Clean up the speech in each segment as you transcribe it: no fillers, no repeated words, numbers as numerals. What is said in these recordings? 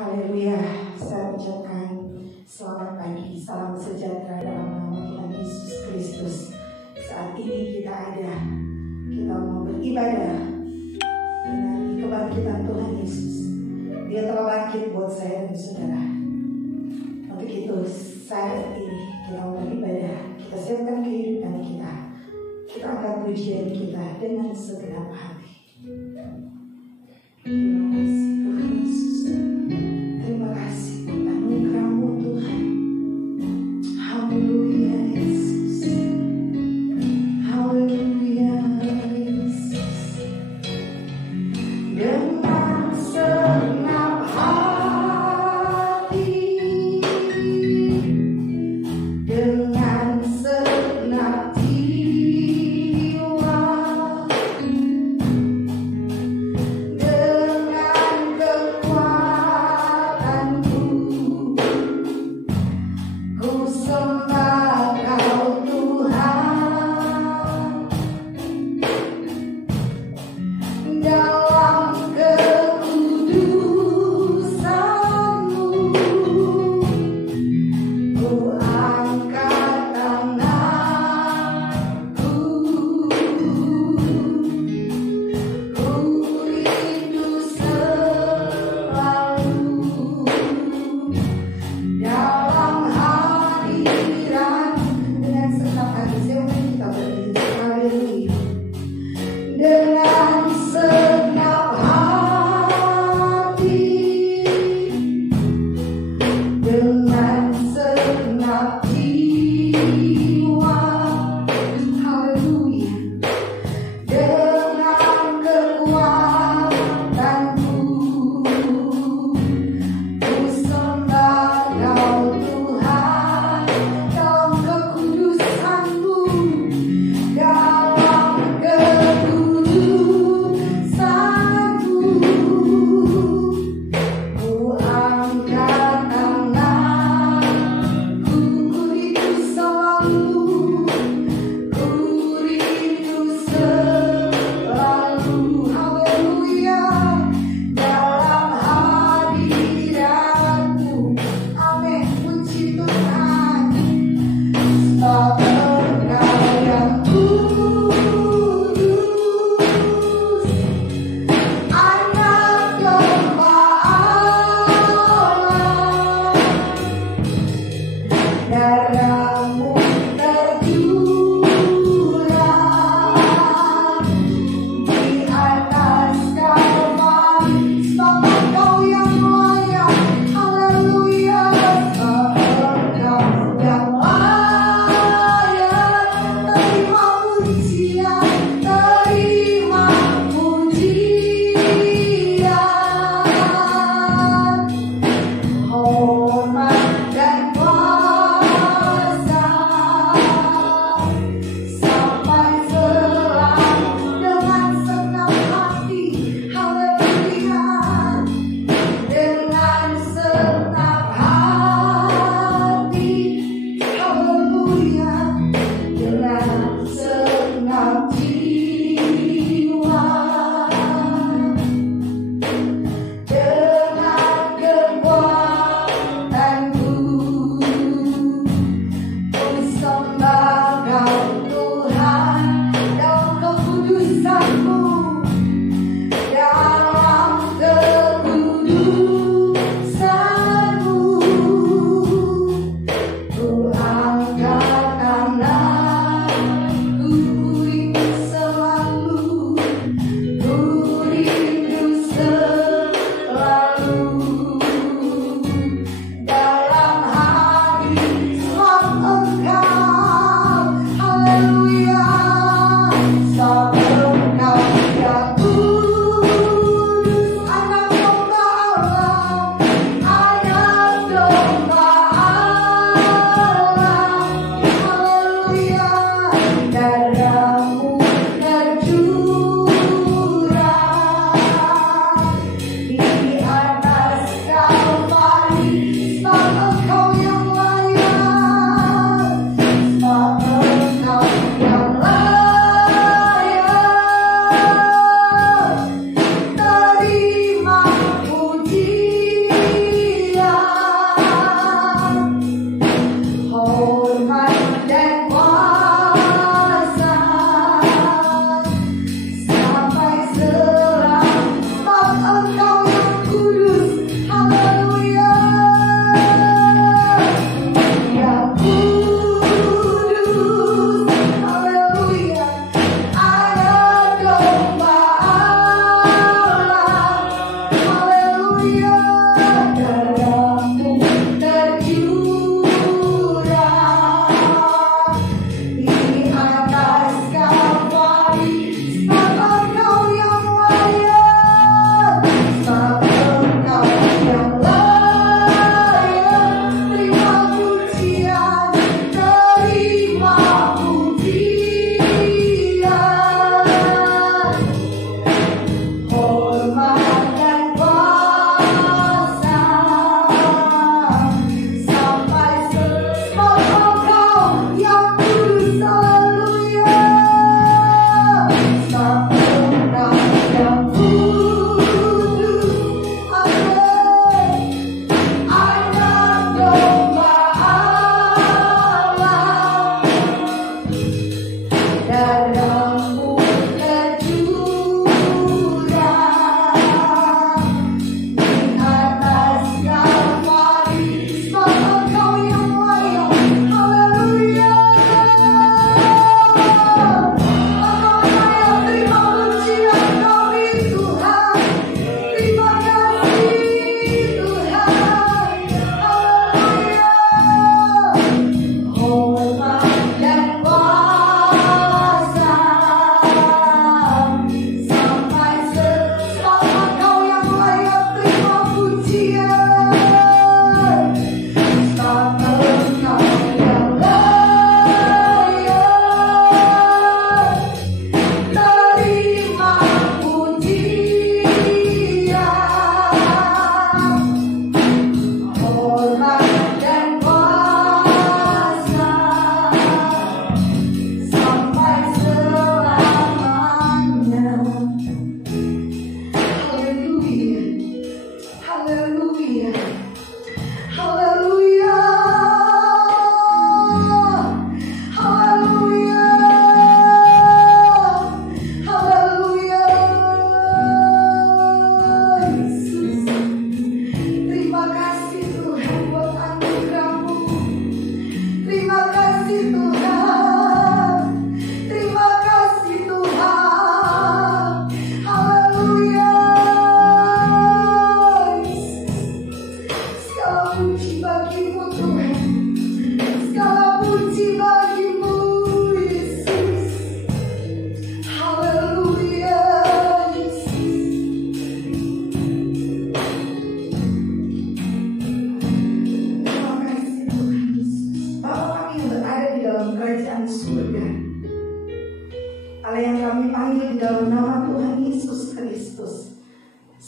Haleluya, saya ucapkan selamat pagi, salam sejahtera dalam nama Tuhan Yesus Kristus. Saat ini kita mau beribadah dengan kebangkitan Tuhan Yesus. Dia telah bangkit buat saya dan saudara. Untuk itu saat ini kita mau beribadah, kita siapkan kehidupan kita, kita angkat pujian kita dengan segenap hati. Terima kasih Tuhan Yesus. Terima kasih buat anugerah-Mu Tuhan. Haleluya Yesus. Haleluya Yesus. Dengan segenap hati, dengan segenap jiwa,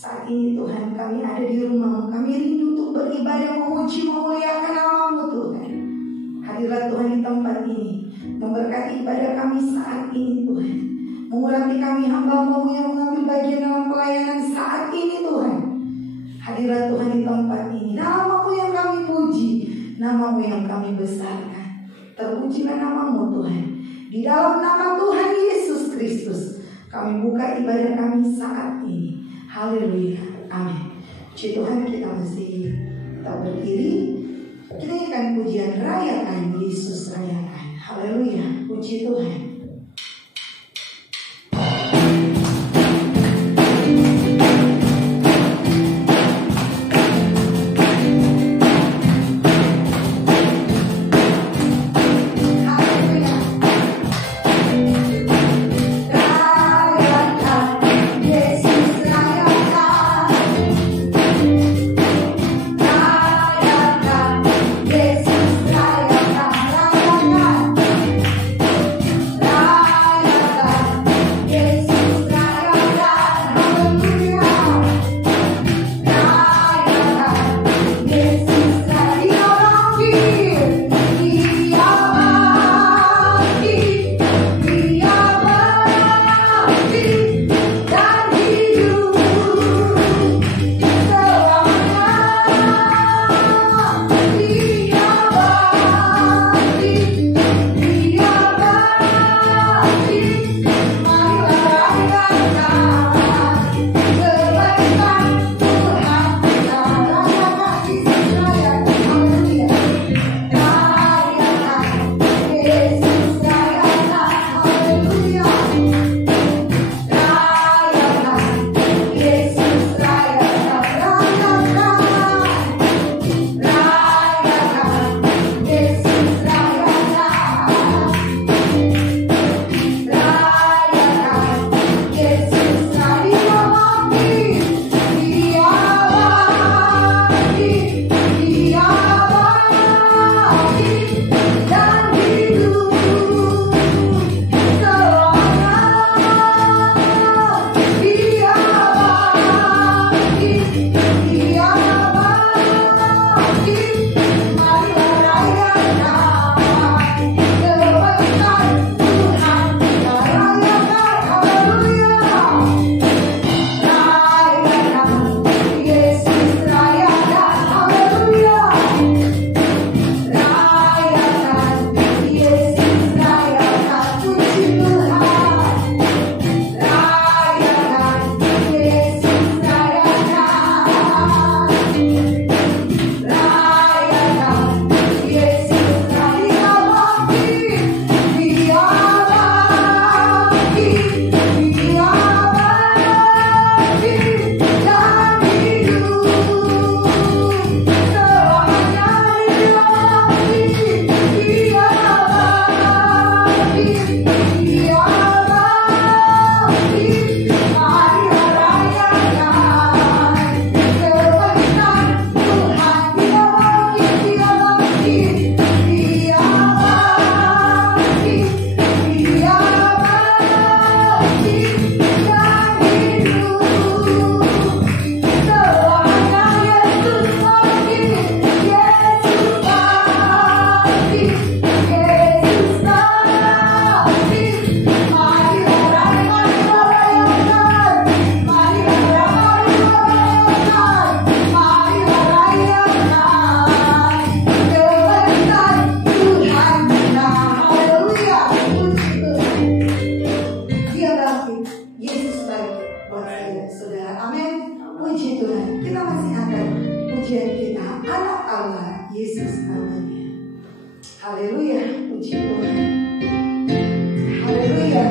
Saat ini Tuhan, kami ada di rumah-Mu, kami rindu untuk beribadah, memuji, memuliakan nama-Mu Tuhan. Hadirat Tuhan di tempat ini, memberkati ibadah kami saat ini Tuhan. Mengurapi kami hamba-Mu yang mengambil bagian dalam pelayanan saat ini Tuhan. Hadirat Tuhan di tempat ini, nama-Mu yang kami puji, nama-Mu yang kami besarkan. Terpujilah nama-Mu Tuhan. Di dalam nama Tuhan Yesus Kristus, kami buka ibadah kami saat ini. Haleluya, amin. Puji Tuhan, kita masih tetap berdiri. Kita nyanyikan pujian rayakan Yesus rayakan. Haleluya, puji Tuhan. Rayakan Yesus namanya. Haleluya, puji Tuhan. Haleluya.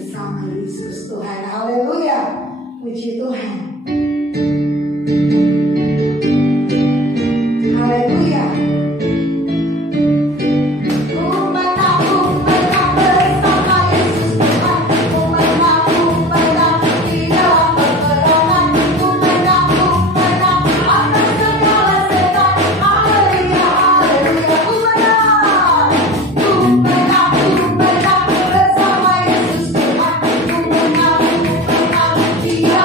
Bersama Yesus Tuhan, ku menang, dia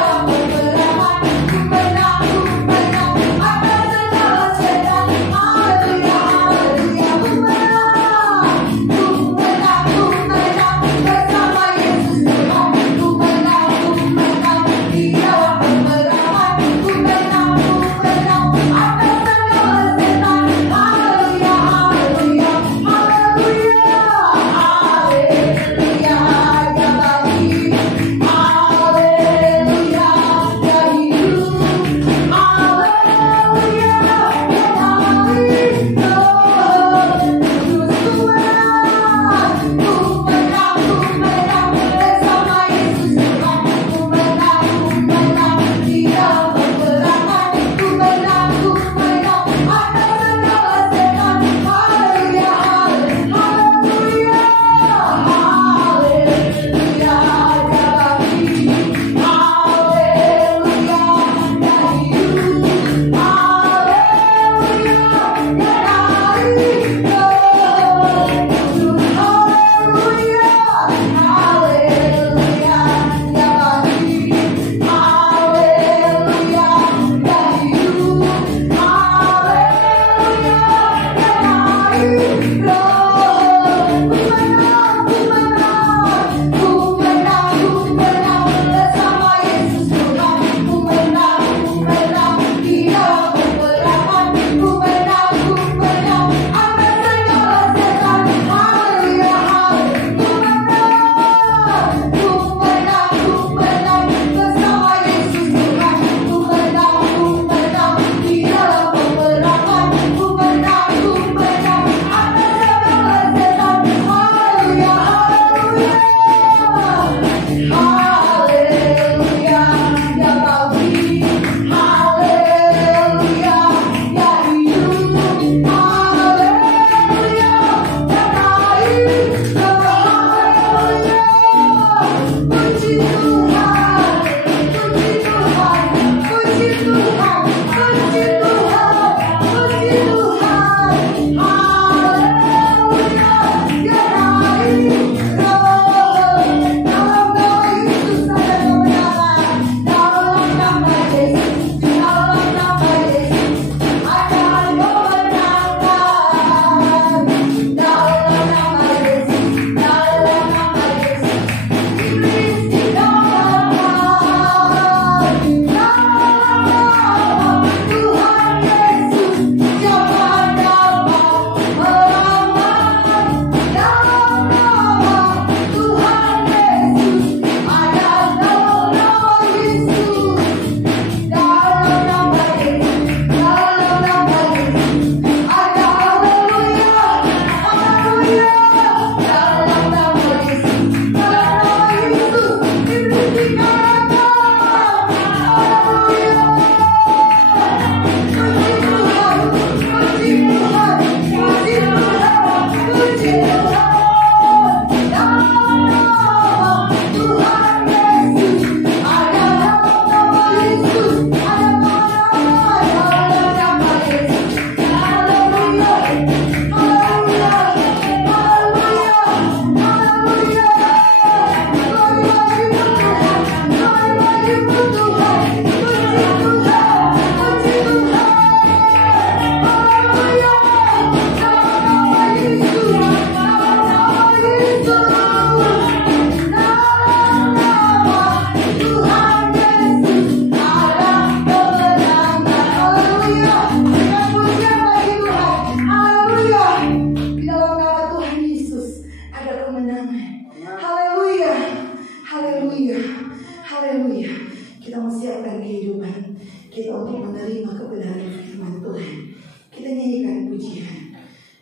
Haleluya. Haleluya. Kita mempersiapkan kehidupan kita untuk menerima kebenaran firman Tuhan. Kita nyanyikan pujian.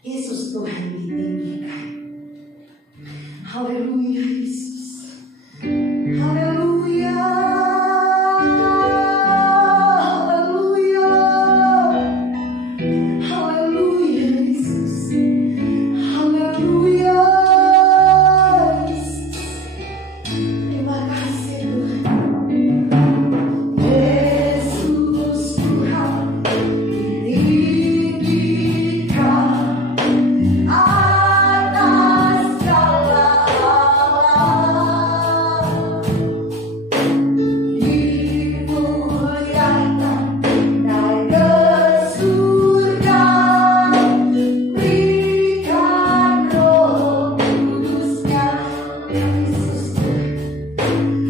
Yesus Tuhan ditinggikan. Haleluya Yesus. Haleluya. Haleluya. Haleluya Yesus. Haleluya Yesus. Terima kasih Tuhan. Yesus Tuhan ditinggikan atas segala alam, dimuliakan naik ke surga, berikan Roh Kudus-Nya. Yesus Tuhan.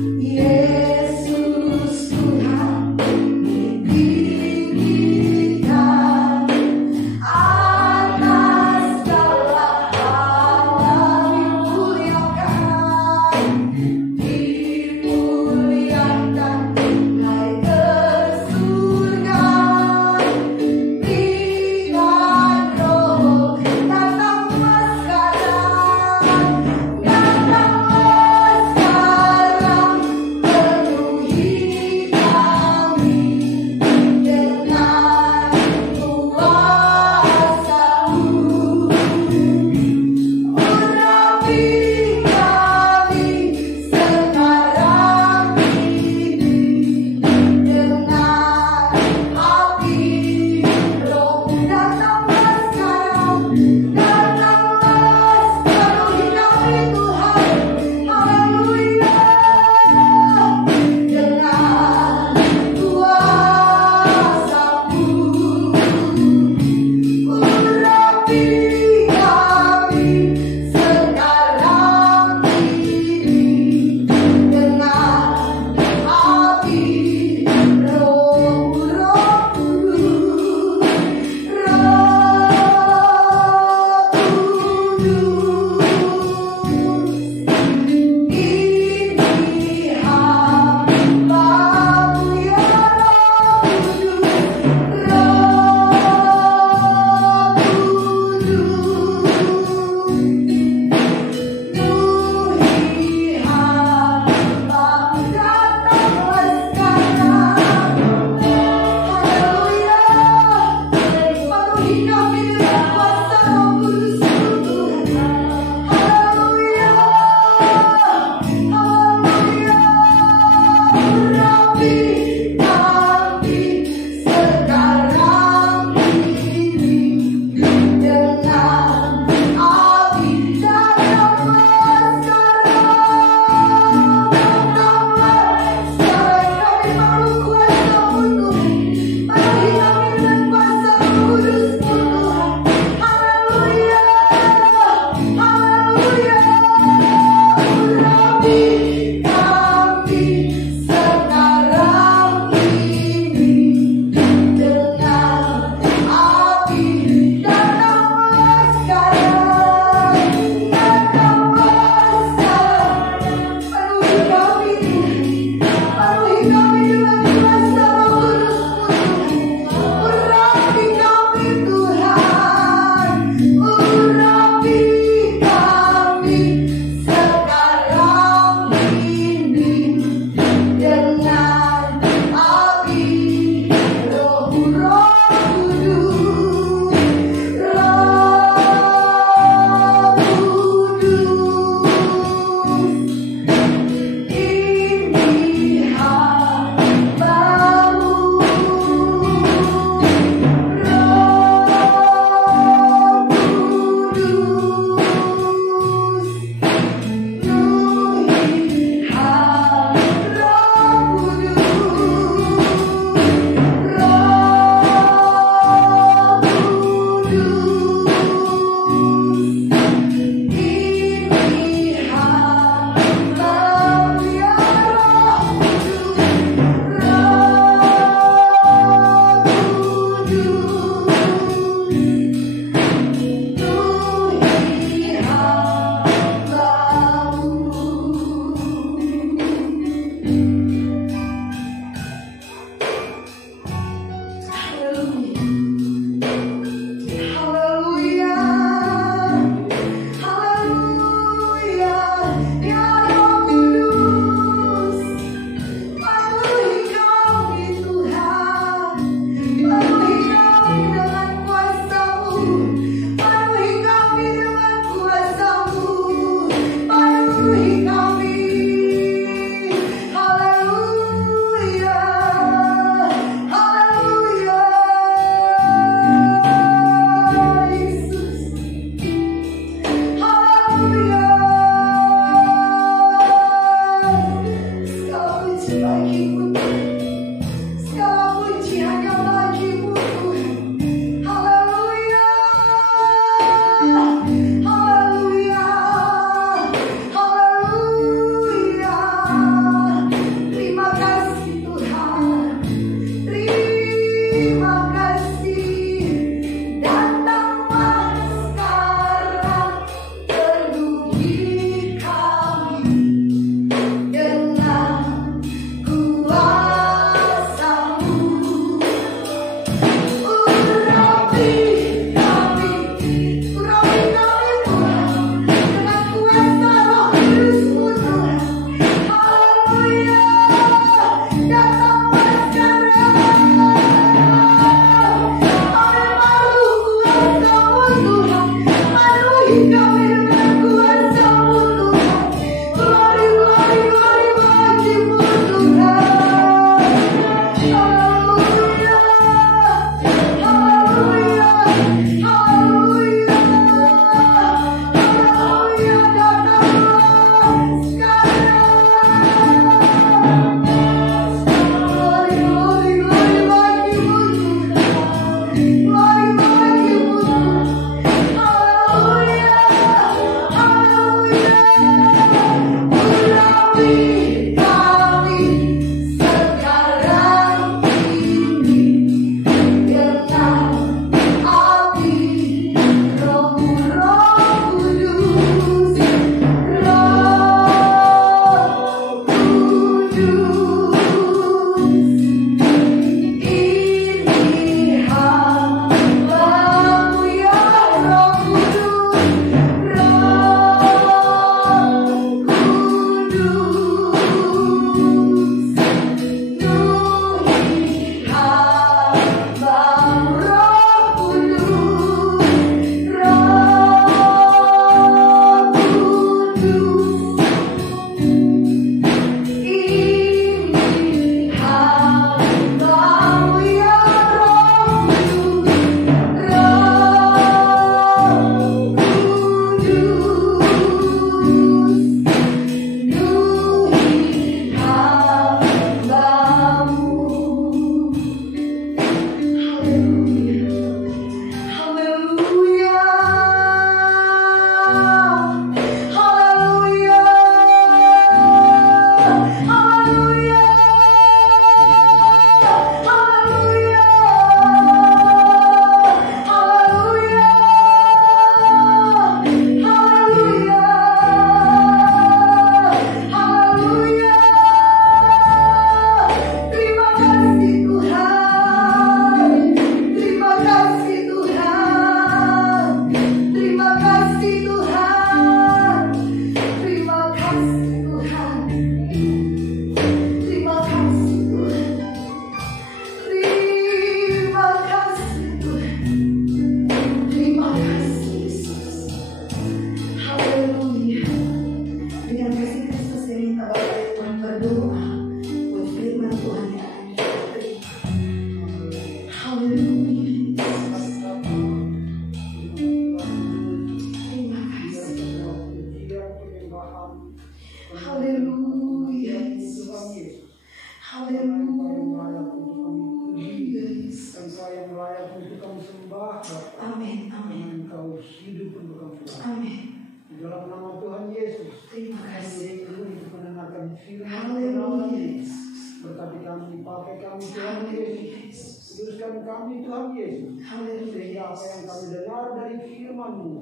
Yesus. Berkati kami, pakai kami Tuhan Yesus. Kuduskan kami Tuhan Yesus. Sehingga apa yang kami dengar dari firman-Mu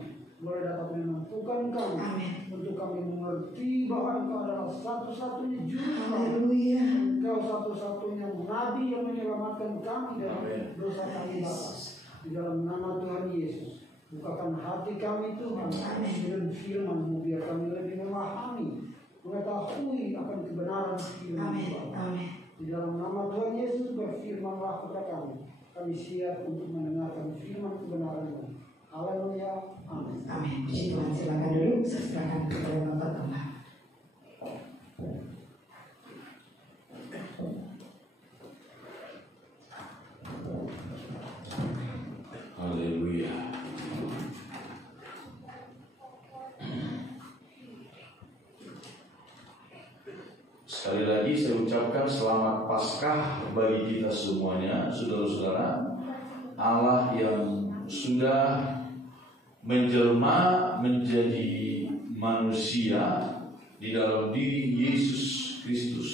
boleh dapat menentukan kami. Amin. Untuk kami mengerti bahwa Engkau adalah satu-satunya juru selamat. Haleluya. Engkau satu-satunya nabi yang menyelamatkan kami dari dosa kami Bapa. Di dalam nama Tuhan Yesus, bukakan hati kami Tuhan dengan firman-Mu biar kami lebih memahami, mengetahui akan kebenaran firman-Mu. Amin. Di dalam nama Tuhan Yesus berfirmanlah kepada kami. Kami siap untuk mendengarkan firman kebenaran-Mu. Haleluya. Amin. Amin. Puji Tuhan, silakan dulu serahkan kepada Bapak Tuhan. Haleluya. Sekali lagi saya ucapkan selamat Paskah bagi kita semuanya, saudara-saudara. Allah yang sudah menjelma menjadi manusia di dalam diri Yesus Kristus.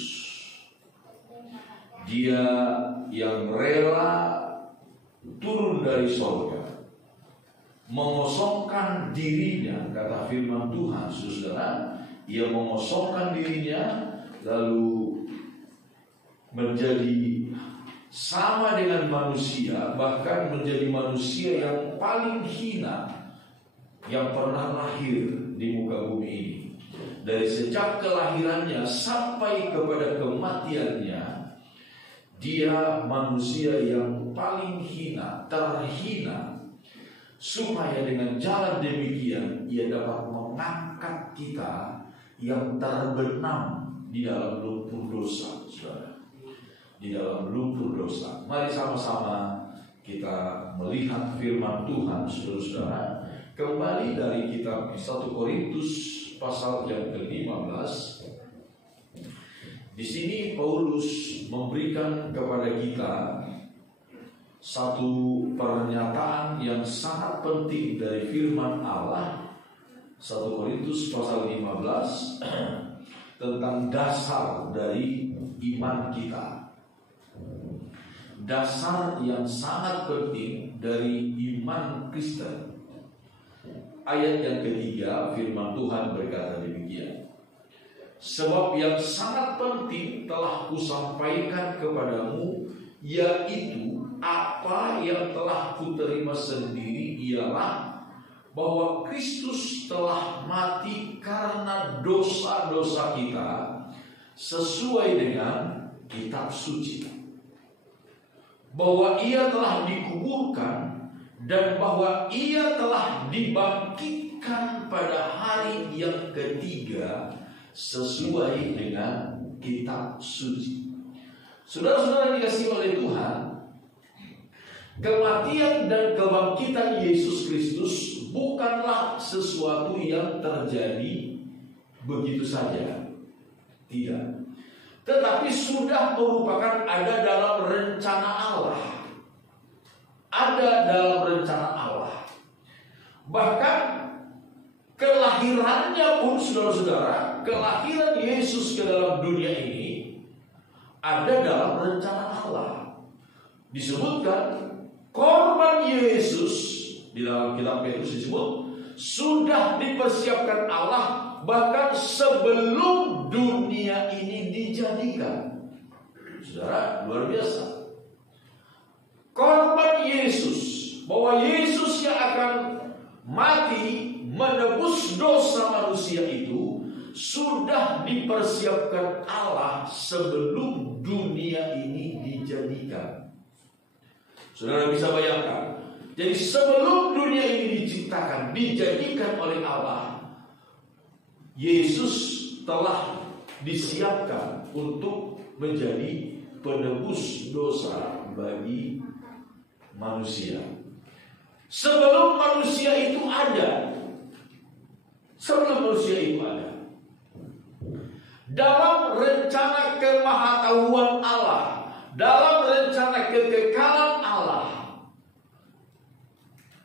Dia yang rela turun dari sorga, mengosongkan dirinya, kata firman Tuhan, saudara. Ia mengosongkan dirinya lalu menjadi sama dengan manusia, bahkan menjadi manusia yang paling hina yang pernah lahir di muka bumi ini. Dari sejak kelahirannya sampai kepada kematiannya, dia manusia yang paling hina, terhina, supaya dengan jalan demikian ia dapat mengangkat kita yang terbenam di dalam lumpur dosa, saudara. Di dalam lumpur dosa. Mari sama-sama kita melihat firman Tuhan, saudara-saudara. Kembali dari kitab 1 Korintus pasal yang ke-15. Di sini Paulus memberikan kepada kita satu pernyataan yang sangat penting dari firman Allah. 1 Korintus pasal 15 tentang dasar dari iman kita. Dasar yang sangat penting dari iman Kristen. Ayat yang ketiga, firman Tuhan berkata demikian. Sebab yang sangat penting telah kusampaikan kepadamu, yaitu apa yang telah kuterima sendiri, ialah bahwa Kristus telah mati karena dosa-dosa kita sesuai dengan kitab suci, bahwa ia telah dikuburkan dan bahwa ia telah dibangkitkan pada hari yang ketiga sesuai dengan kitab suci. Saudara-saudara yang dikasihi oleh Tuhan, kematian dan kebangkitan Yesus Kristus bukanlah sesuatu yang terjadi begitu saja. Tidak. Tetapi sudah merupakan ada dalam rencana Allah. Ada dalam rencana Allah. Bahkan kelahirannya pun, saudara-saudara, kelahiran Yesus ke dalam dunia ini ada dalam rencana Allah. Disebutkan korban Yesus di dalam kitab Petrus disebut sudah dipersiapkan Allah bahkan sebelum dunia ini dijadikan. Saudara, luar biasa. Korban Yesus, bahwa Yesus yang akan mati menebus dosa manusia itu sudah dipersiapkan Allah sebelum dunia ini dijadikan. Saudara bisa bayangkan. Jadi sebelum dunia ini diciptakan, dijadikan oleh Allah, Yesus telah disiapkan untuk menjadi penebus dosa bagi manusia. Sebelum manusia itu ada, dalam rencana kemahatauan Allah, dalam rencana kekekalan Allah,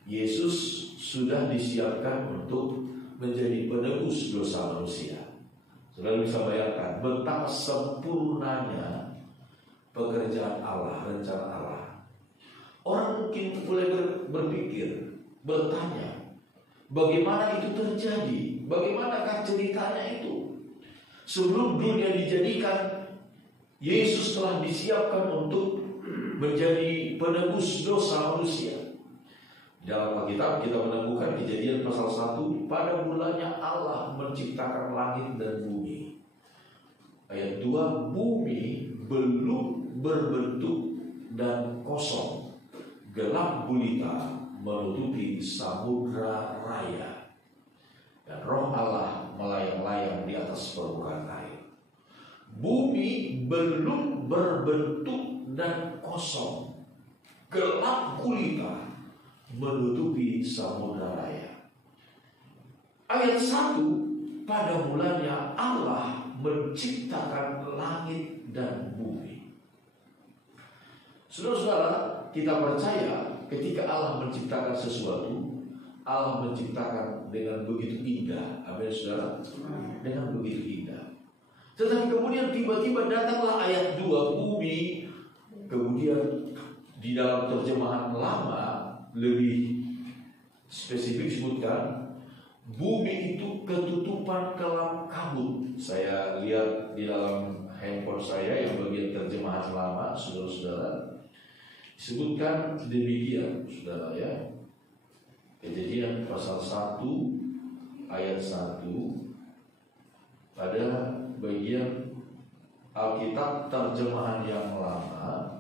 Yesus sudah disiapkan untuk menjadi penebus dosa manusia. Saudara bisa bayangkan betapa sempurnanya pekerjaan Allah, rencana Allah. Orang mungkin boleh berpikir, bertanya, bagaimana itu terjadi? Bagaimanakah ceritanya itu? Sebelum dunia dijadikan, Yesus telah disiapkan untuk menjadi penebus dosa manusia. Dalam Alkitab kita menemukan Kejadian pasal 1, pada mulanya Allah menciptakan langit dan bumi. Ayat 2, bumi belum berbentuk dan kosong, gelap gulita menutupi samudra raya, dan roh Allah melayang-layang di atas permukaan air. Bumi belum berbentuk dan kosong, gelap gulita menutupi samudra raya. Ayat 1, pada mulanya Allah menciptakan langit dan bumi. Saudara-saudara, kita percaya ketika Allah menciptakan sesuatu, Allah menciptakan dengan begitu indah. Amin, saudara? Dengan begitu indah. Tetapi kemudian tiba-tiba datanglah ayat 2, bumi. Kemudian di dalam terjemahan lama lebih spesifik sebutkan bumi itu ketutupan kelam kabut. Saya lihat di dalam handphone saya yang bagian terjemahan lama, saudara-saudara, disebutkan demikian, saudara ya. Kejadian pasal 1 ayat 1 pada bagian Alkitab terjemahan yang lama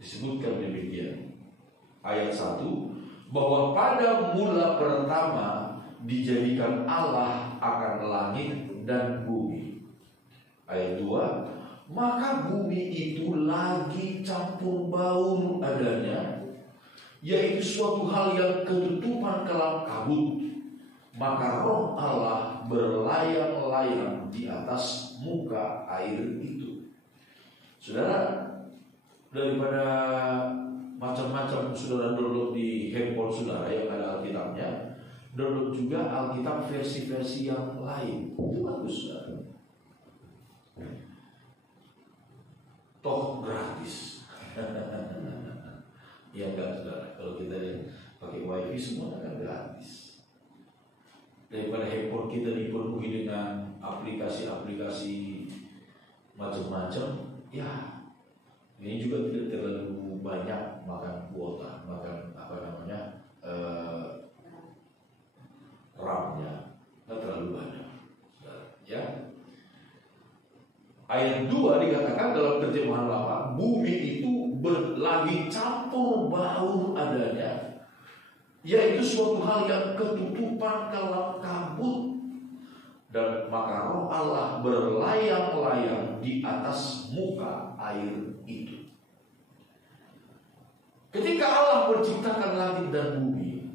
disebutkan demikian. Ayat 1, bahwa pada mula pertama dijadikan Allah akan langit dan bumi. Ayat 2, maka bumi itu lagi campur baur adanya, yaitu suatu hal yang ketutupan kelam kabut. Maka roh Allah berlayang-layang di atas muka air itu. Saudara, daripada macam-macam saudara download di handphone saudara yang ada Alkitabnya, download juga Alkitab versi-versi yang lain. Itu bagus, saudara. Toh gratis. Ya enggak, saudara. Kalau kita pakai wifi semua kan gratis. Daripada handphone kita dipenuhi dengan aplikasi-aplikasi macam-macam, ya ini juga tidak terlalu banyak makan kuota, makan RAM-nya, tidak terlalu banyak. Ya. Ayat 2 dikatakan dalam terjemahan lama, bumi itu lagi campur baur adanya, yaitu suatu hal yang ketutupan kelam kabut, dan maka roh Allah berlayang-layang di atas muka air itu. Ketika Allah menciptakan langit dan bumi,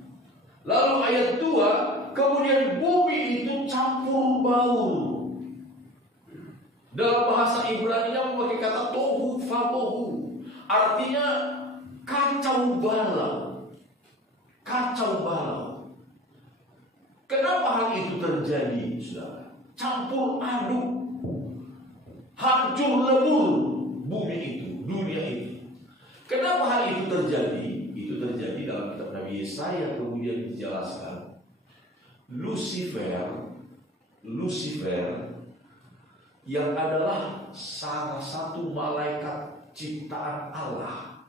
lalu ayat 2, kemudian bumi itu campur baur. Dalam bahasa Ibrani-nya memakai kata tohu fabohu, artinya kacau balau. Kacau balau. Kenapa hal itu terjadi, saudara? Campur aduk, hancur lebur bumi itu, dunia itu. Kenapa hal itu terjadi? Itu terjadi dalam kitab Nabi Yesaya, kemudian dijelaskan Lucifer yang adalah salah satu malaikat ciptaan Allah,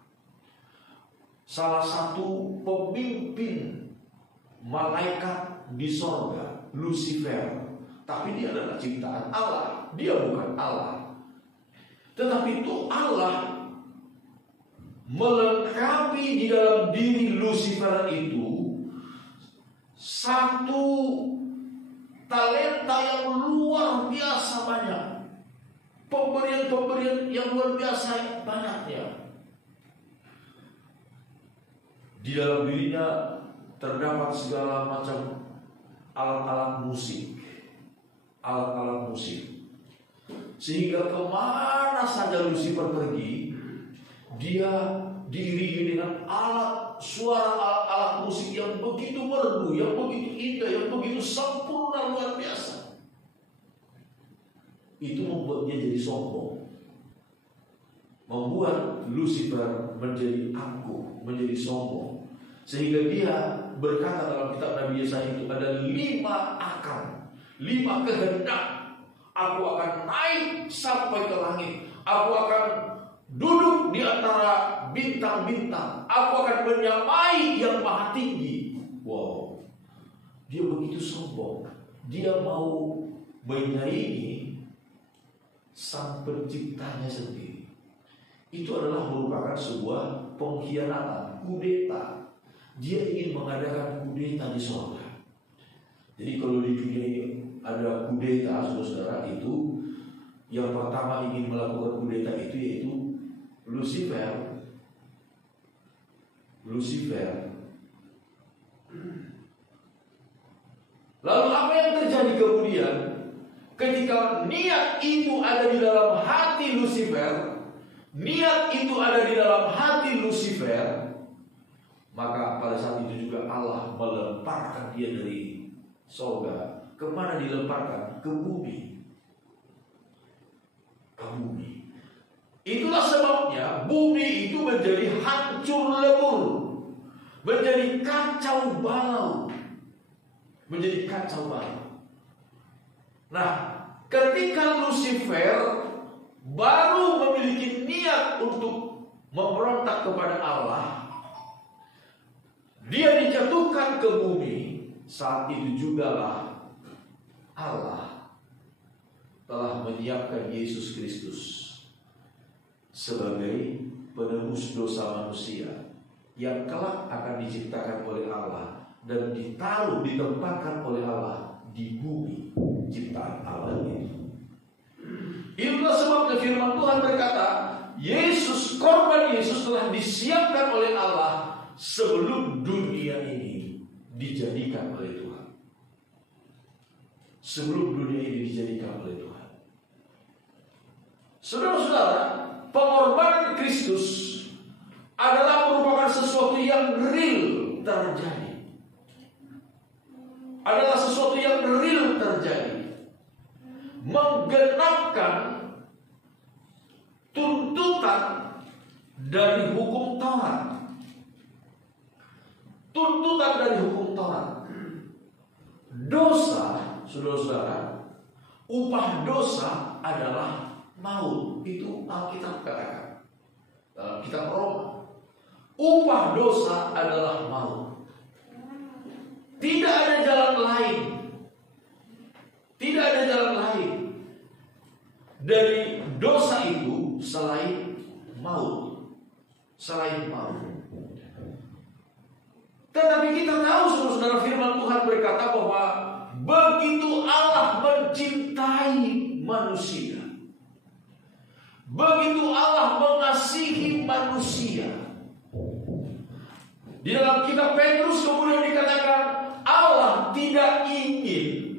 salah satu pemimpin malaikat di sorga, Lucifer. Tapi dia adalah ciptaan Allah, dia bukan Allah. Tetapi itu Allah melengkapi di dalam diri Lucifer itu satu talenta yang luar biasa banyak, pemberian-pemberian yang luar biasa banyaknya. Di dalam dirinya terdapat segala macam alat-alat musik, sehingga kemana saja Lucifer pergi, dia diiringi dengan suara alat musik yang begitu merdu, yang begitu indah, yang begitu sempurna, luar biasa. Itu membuat dia jadi sombong, membuat Lucifer menjadi angkuh, menjadi sombong, sehingga dia berkata dalam kitab Nabi Yesaya itu ada 5 akan, 5 kehendak. Aku akan naik sampai ke langit, aku akan duduk di antara bintang-bintang, aku akan menyamai yang maha tinggi. Wow, dia begitu sombong, dia mau menyaingi sang penciptanya sendiri. Itu adalah merupakan sebuah pengkhianatan, kudeta. Dia ingin mengadakan kudeta di surga. Jadi kalau di dunia ini ada kudeta, saudara-saudara, itu yang pertama ingin melakukan kudeta itu yaitu Lucifer. Lalu apa yang terjadi kemudian? Ketika niat itu ada di dalam hati Lucifer, maka pada saat itu juga Allah melemparkan dia dari surga. Kemana dilemparkan? Ke bumi. Itulah sebabnya bumi itu menjadi hancur lebur, menjadi kacau balau. Nah, ketika Lucifer baru memiliki niat untuk memberontak kepada Allah, dia dijatuhkan ke bumi. Saat itu jugalah Allah telah menyiapkan Yesus Kristus sebagai penebus dosa manusia yang kelak akan diciptakan oleh Allah dan ditempatkan oleh Allah di bumi ciptaan Allah ini. Itulah sebabnya firman Tuhan berkata, korban Yesus telah disiapkan oleh Allah sebelum dunia ini dijadikan oleh Tuhan. Saudara-saudara, pengorbanan Kristus adalah merupakan sesuatu yang real terjadi. Menggenapkan tuntutan dari hukum Taurat. Dosa, saudara-saudara, upah dosa adalah maut. Itu Alkitab katakan dalam kitab Roma. Upah dosa adalah maut. Tidak ada jalan lain dari dosa itu selain maut. Tetapi kita tahu, saudara-saudara, firman Tuhan berkata bahwa begitu Allah mencintai manusia, begitu Allah mengasihi manusia. Di dalam kitab Petrus kemudian dikatakan Allah tidak ingin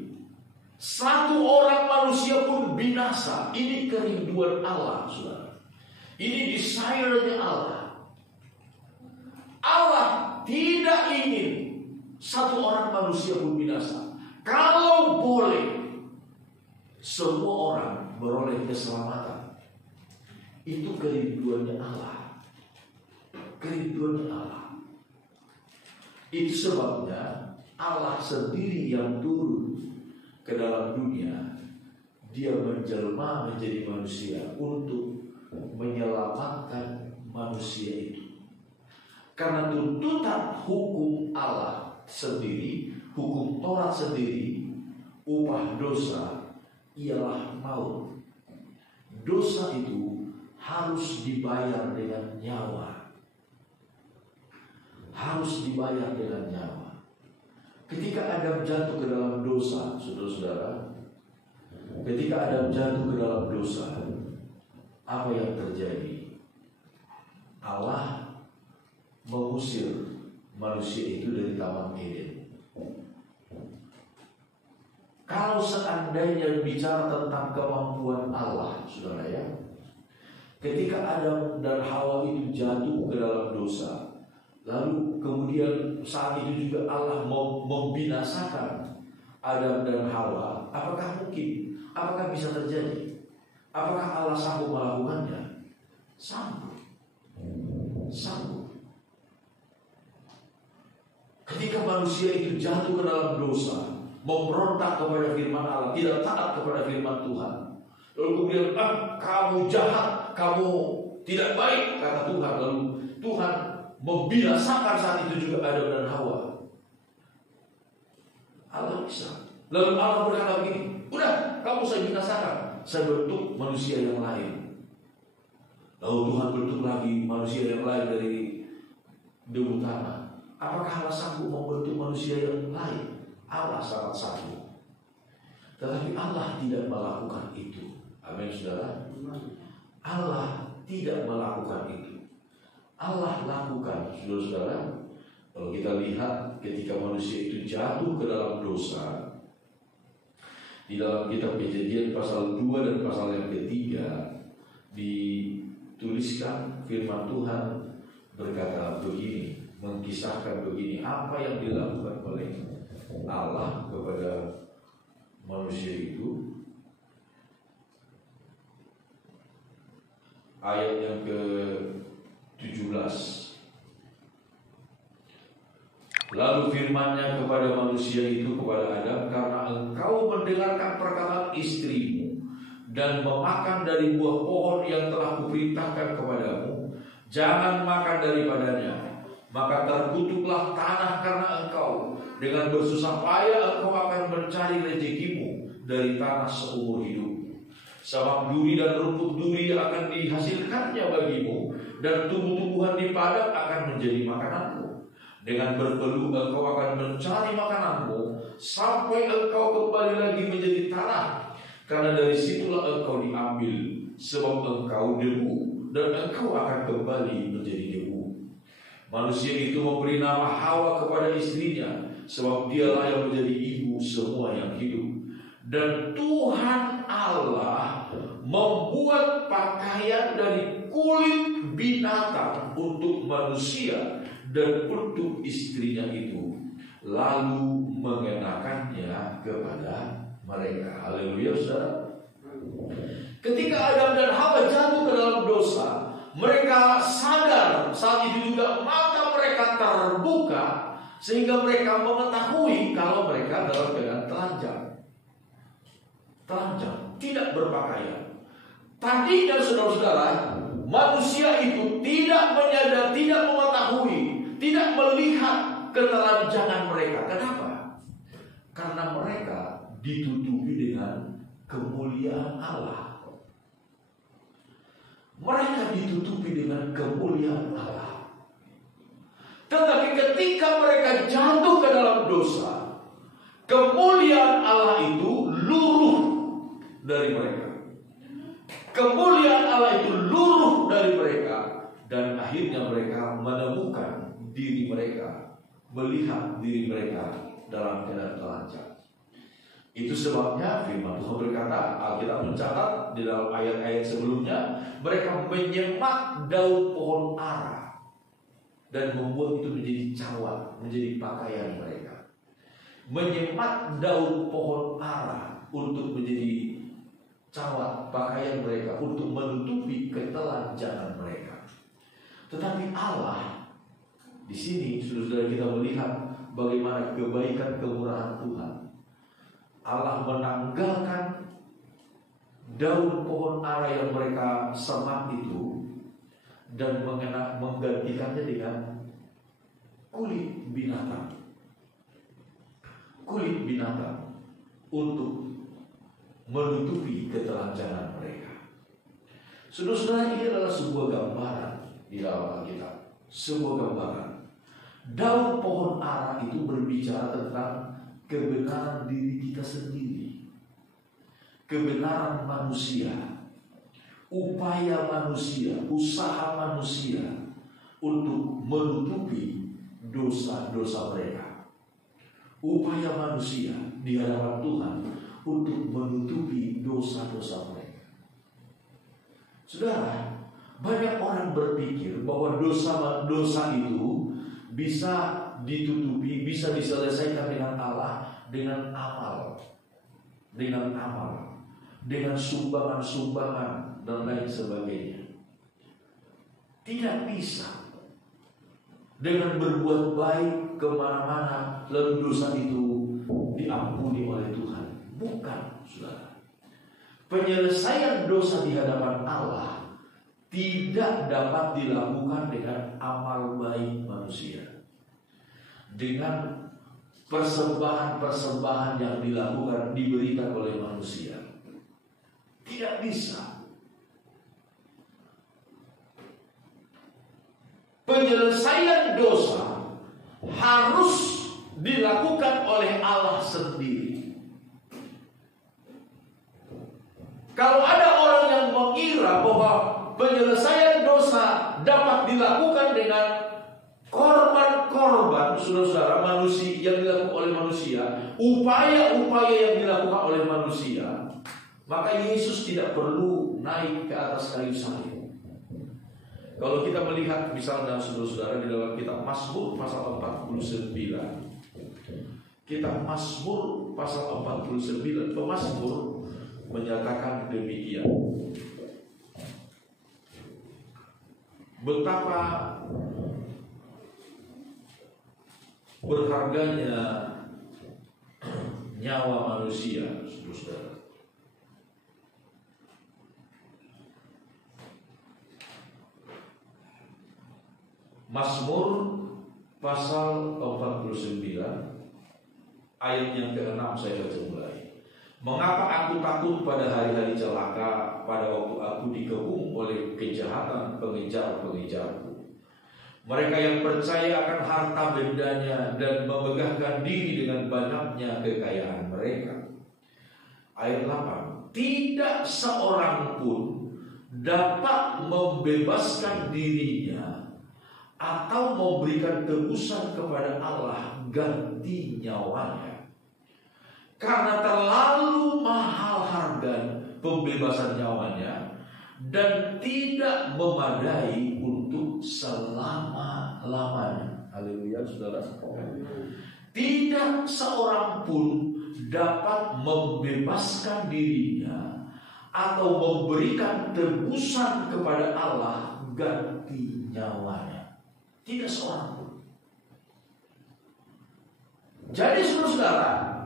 satu orang manusia pun binasa. Ini kerinduan Allah, saudara. Ini desire-nya Allah. Allah tidak ingin satu orang manusia pun binasa. Kalau boleh semua orang beroleh keselamatan. Itu kerinduannya Allah. Itu sebabnya Allah sendiri yang turun ke dalam dunia. Dia menjelma menjadi manusia untuk menyelamatkan manusia itu. Karena tuntutan hukum Allah sendiri, hukum Taurat sendiri, upah dosa ialah maut. Dosa itu harus dibayar dengan nyawa. Ketika Adam jatuh ke dalam dosa, saudara-saudara, apa yang terjadi? Allah mengusir manusia itu dari Taman Eden. Kalau seandainya bicara tentang kemampuan Allah, saudara ya, ketika Adam dan Hawa itu jatuh ke dalam dosa, lalu kemudian saat itu juga Allah membinasakan Adam dan Hawa, apakah mungkin? Apakah bisa terjadi? Apakah Allah sanggup melakukannya? Sanggup. Ketika manusia itu jatuh ke dalam dosa, memberontak kepada firman Allah, tidak taat kepada firman Tuhan, lalu kemudian kamu jahat, kamu tidak baik, kata Tuhan. Lalu Tuhan membinasakan saat itu juga Adam dan Hawa. Allah bisa. Lalu Allah berkata begini, udah, kamu saya binasakan, saya bentuk manusia yang lain. Lalu Tuhan bentuk lagi manusia yang lain dari debu tanah. Apakah Allah sanggup membentuk manusia yang lain? Allah sangat sanggup. Tetapi Allah tidak melakukan itu. Amin, saudara. Allah tidak melakukan itu. Allah lakukan, saudara-saudara. Kalau kita lihat ketika manusia itu jatuh ke dalam dosa, di dalam kitab Kejadian pasal 2 dan pasal yang ketiga dituliskan firman Tuhan berkata begini, mengkisahkan begini, apa yang dilakukan oleh Allah kepada manusia itu. Ayat yang ke-17. Lalu firman-Nya kepada manusia itu, kepada Adam, karena engkau mendengarkan perkataan istrimu dan memakan dari buah pohon yang telah kuperintahkan kepadamu, jangan makan daripadanya, maka terkutuklah tanah karena engkau. Dengan bersusah payah engkau akan mencari rezekimu dari tanah seumur hidup. Sabak duri dan rumput duri akan dihasilkannya bagimu, dan tumbuh-tumbuhan di padang akan menjadi makananmu. Dengan berpeluh engkau akan mencari makananmu sampai engkau kembali lagi menjadi tanah, karena dari situlah engkau diambil, sebab engkau debu, dan engkau akan kembali menjadi debu. Manusia itu memberi nama Hawa kepada istrinya, sebab dialah yang menjadi ibu semua yang hidup. Dan Tuhan Allah membuat pakaian dari kulit binatang untuk manusia dan untuk istrinya itu, lalu mengenakannya kepada mereka. Haleluya, saudara. Ketika Adam dan Hawa jatuh ke dalam dosa, mereka sadar saat itu juga mata mereka terbuka, sehingga mereka mengetahui kalau mereka dalam keadaan telanjang, tidak berpakaian. Tadinya, saudara-saudara, manusia itu tidak menyadari, tidak mengetahui, tidak melihat ketelanjangan mereka. Kenapa? Karena mereka ditutupi dengan kemuliaan Allah. Mereka ditutupi dengan kemuliaan Allah. Tetapi ketika mereka jatuh ke dalam dosa, kemuliaan Allah itu luruh dari mereka. Kemuliaan Allah itu luruh dari mereka, dan akhirnya mereka menemukan diri mereka, melihat diri mereka dalam keadaan telanjang. Itu sebabnya firman Tuhan berkata, Alkitab mencatat di dalam ayat-ayat sebelumnya, mereka menyemak daun pohon ara dan membuat itu menjadi cawat, menjadi pakaian mereka. Menyemak daun pohon ara untuk menjadi cawat pakaian mereka, untuk menutupi ketelanjangan mereka. Tetapi Allah di sini, saudara, kita melihat bagaimana kebaikan kemurahan Tuhan. Allah menanggalkan daun pohon ara yang mereka semak itu dan menggantikannya dengan kulit binatang. Kulit binatang untuk menutupi ketelanjangan mereka. Saudara-saudara, ini adalah sebuah gambaran di dalam Alkitab. Sebuah gambaran. Daun pohon ara itu berbicara tentang kebenaran diri kita sendiri, kebenaran manusia, upaya manusia, usaha manusia untuk menutupi dosa-dosa mereka. Upaya manusia di hadapan Tuhan untuk menutupi dosa-dosa mereka. Saudara, Banyak orang berpikir bahwa dosa itu bisa ditutupi, bisa diselesaikan dengan Allah, dengan amal, dengan sumbangan-sumbangan dan lain sebagainya. Tidak bisa. Dengan berbuat baik kemana-mana lalu dosa itu diampuni oleh Tuhan. Bukan, saudara. Penyelesaian dosa di hadapan Allah tidak dapat dilakukan dengan amal baik manusia, dengan persembahan-persembahan yang dilakukan, diberikan oleh manusia. Tidak bisa. Penyelesaian dosa harus dilakukan oleh Allah sendiri. Kalau ada orang yang mengira bahwa penyelesaian dosa dapat dilakukan dengan korban-korban, saudara-saudara, manusia yang dilakukan oleh manusia, upaya-upaya yang dilakukan oleh manusia, maka Yesus tidak perlu naik ke atas kayu salib. Kalau kita melihat misalnya saudara-saudara di dalam kitab Mazmur pasal 49, kitab Mazmur pasal 49, pemazmur menyatakan demikian. Betapa berharganya nyawa manusia, saudara. Mazmur pasal 49 ayat yang ke-6 saya baca mulai. Mengapa aku takut pada hari-hari celaka, pada waktu aku dikepung oleh kejahatan pengejar-pengejarku? Mereka yang percaya akan harta bendanya dan memegahkan diri dengan banyaknya kekayaan mereka. Ayat 8. Tidak seorang pun dapat membebaskan dirinya atau memberikan tebusan kepada Allah ganti nyawanya, karena terlalu mahal harga pembebasan nyawanya dan tidak memadai untuk selama-lamanya. Haleluya, saudara. Tidak seorang pun dapat membebaskan dirinya atau memberikan tebusan kepada Allah ganti nyawanya. Tidak seorang pun. Jadi saudara,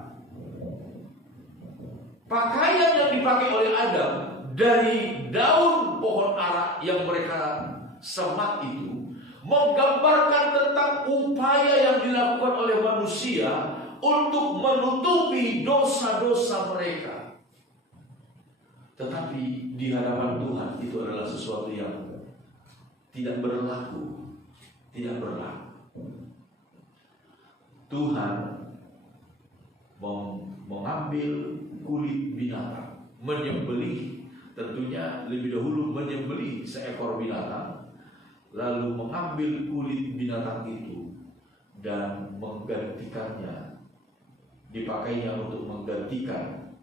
pakaian yang dipakai oleh Adam dari daun pohon ara yang mereka semat itu menggambarkan tentang upaya yang dilakukan oleh manusia untuk menutupi dosa-dosa mereka. Tetapi di hadapan Tuhan itu adalah sesuatu yang tidak berlaku. Tidak berlaku. Tuhan mengambil kulit binatang, menyembelih, tentunya lebih dahulu menyembelih seekor binatang, lalu mengambil kulit binatang itu dan menggantikannya, dipakainya untuk menggantikan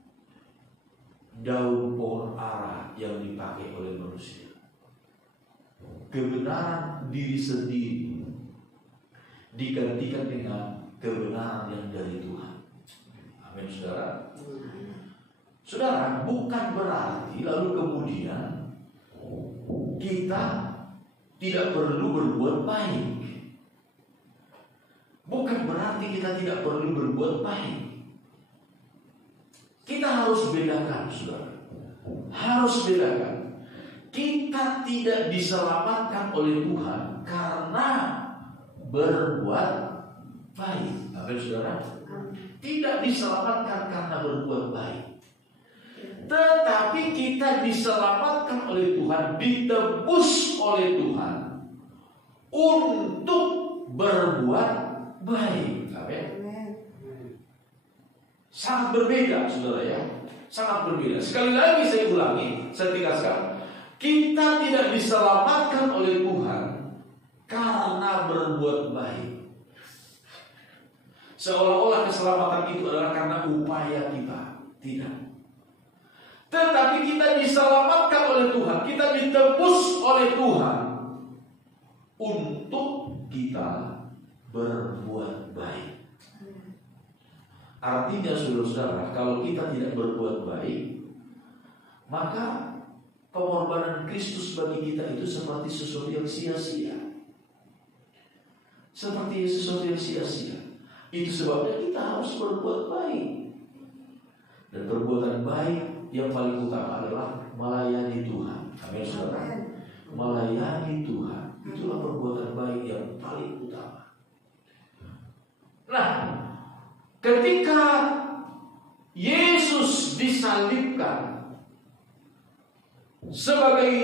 daun pohon ara yang dipakai oleh manusia. Kebenaran diri sendiri digantikan dengan kebenaran yang dari Tuhan. Amin, saudara. Saudara, bukan berarti lalu kemudian kita tidak perlu berbuat baik. Bukan berarti kita tidak perlu berbuat baik. Kita harus bedakan, saudara. Harus bedakan. Kita tidak diselamatkan oleh Tuhan karena berbuat baik. Amin, saudara. Tidak diselamatkan karena berbuat baik, tetapi kita diselamatkan oleh Tuhan, ditebus oleh Tuhan untuk berbuat baik. Amin. Sangat berbeda, saudara ya. Sangat berbeda. Sekali lagi saya ulangi, saya tegaskan. Kita tidak diselamatkan oleh Tuhan karena berbuat baik. Seolah-olah keselamatan itu adalah karena upaya kita. Tidak. Tetapi kita diselamatkan oleh Tuhan, kita ditebus oleh Tuhan untuk kita berbuat baik. Artinya saudara-saudara, kalau kita tidak berbuat baik, maka pengorbanan Kristus bagi kita itu seperti sesuatu yang sia-sia. Seperti sesuatu yang sia-sia. Itu sebabnya kita harus berbuat baik. Dan perbuatan baik yang paling utama adalah melayani Tuhan. Amin, saudara. Melayani Tuhan, itulah perbuatan baik yang paling utama. Nah, ketika Yesus disalibkan sebagai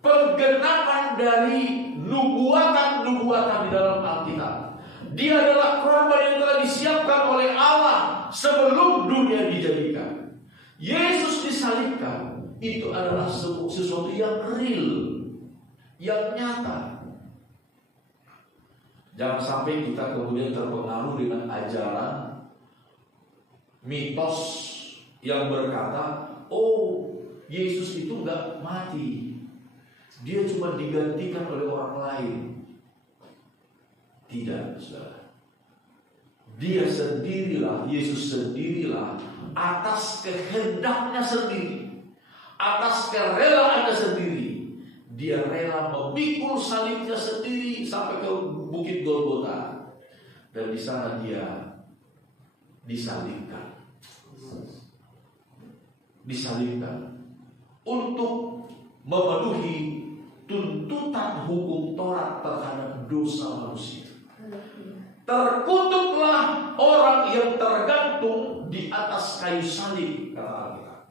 penggenapan dari nubuatan-nubuatan di dalam Alkitab, Dia adalah korban yang telah disiapkan oleh Allah sebelum dunia dijadikan. Yesus disalibkan, itu adalah sesuatu yang real, yang nyata. Jangan sampai kita kemudian terpengaruh dengan ajaran mitos yang berkata, oh, Yesus itu nggak mati, Dia cuma digantikan oleh orang lain. Tidak, saudara. Dia sendirilah, Yesus sendirilah, atas kehendaknya sendiri, atas kerelaannya sendiri, Dia rela memikul salibnya sendiri sampai ke Bukit Golgota, dan di sana Dia disalibkan untuk memenuhi tuntutan hukum Taurat terhadap dosa manusia. Terkutuklah orang yang tergantung di atas kayu salib, kata Alkitab.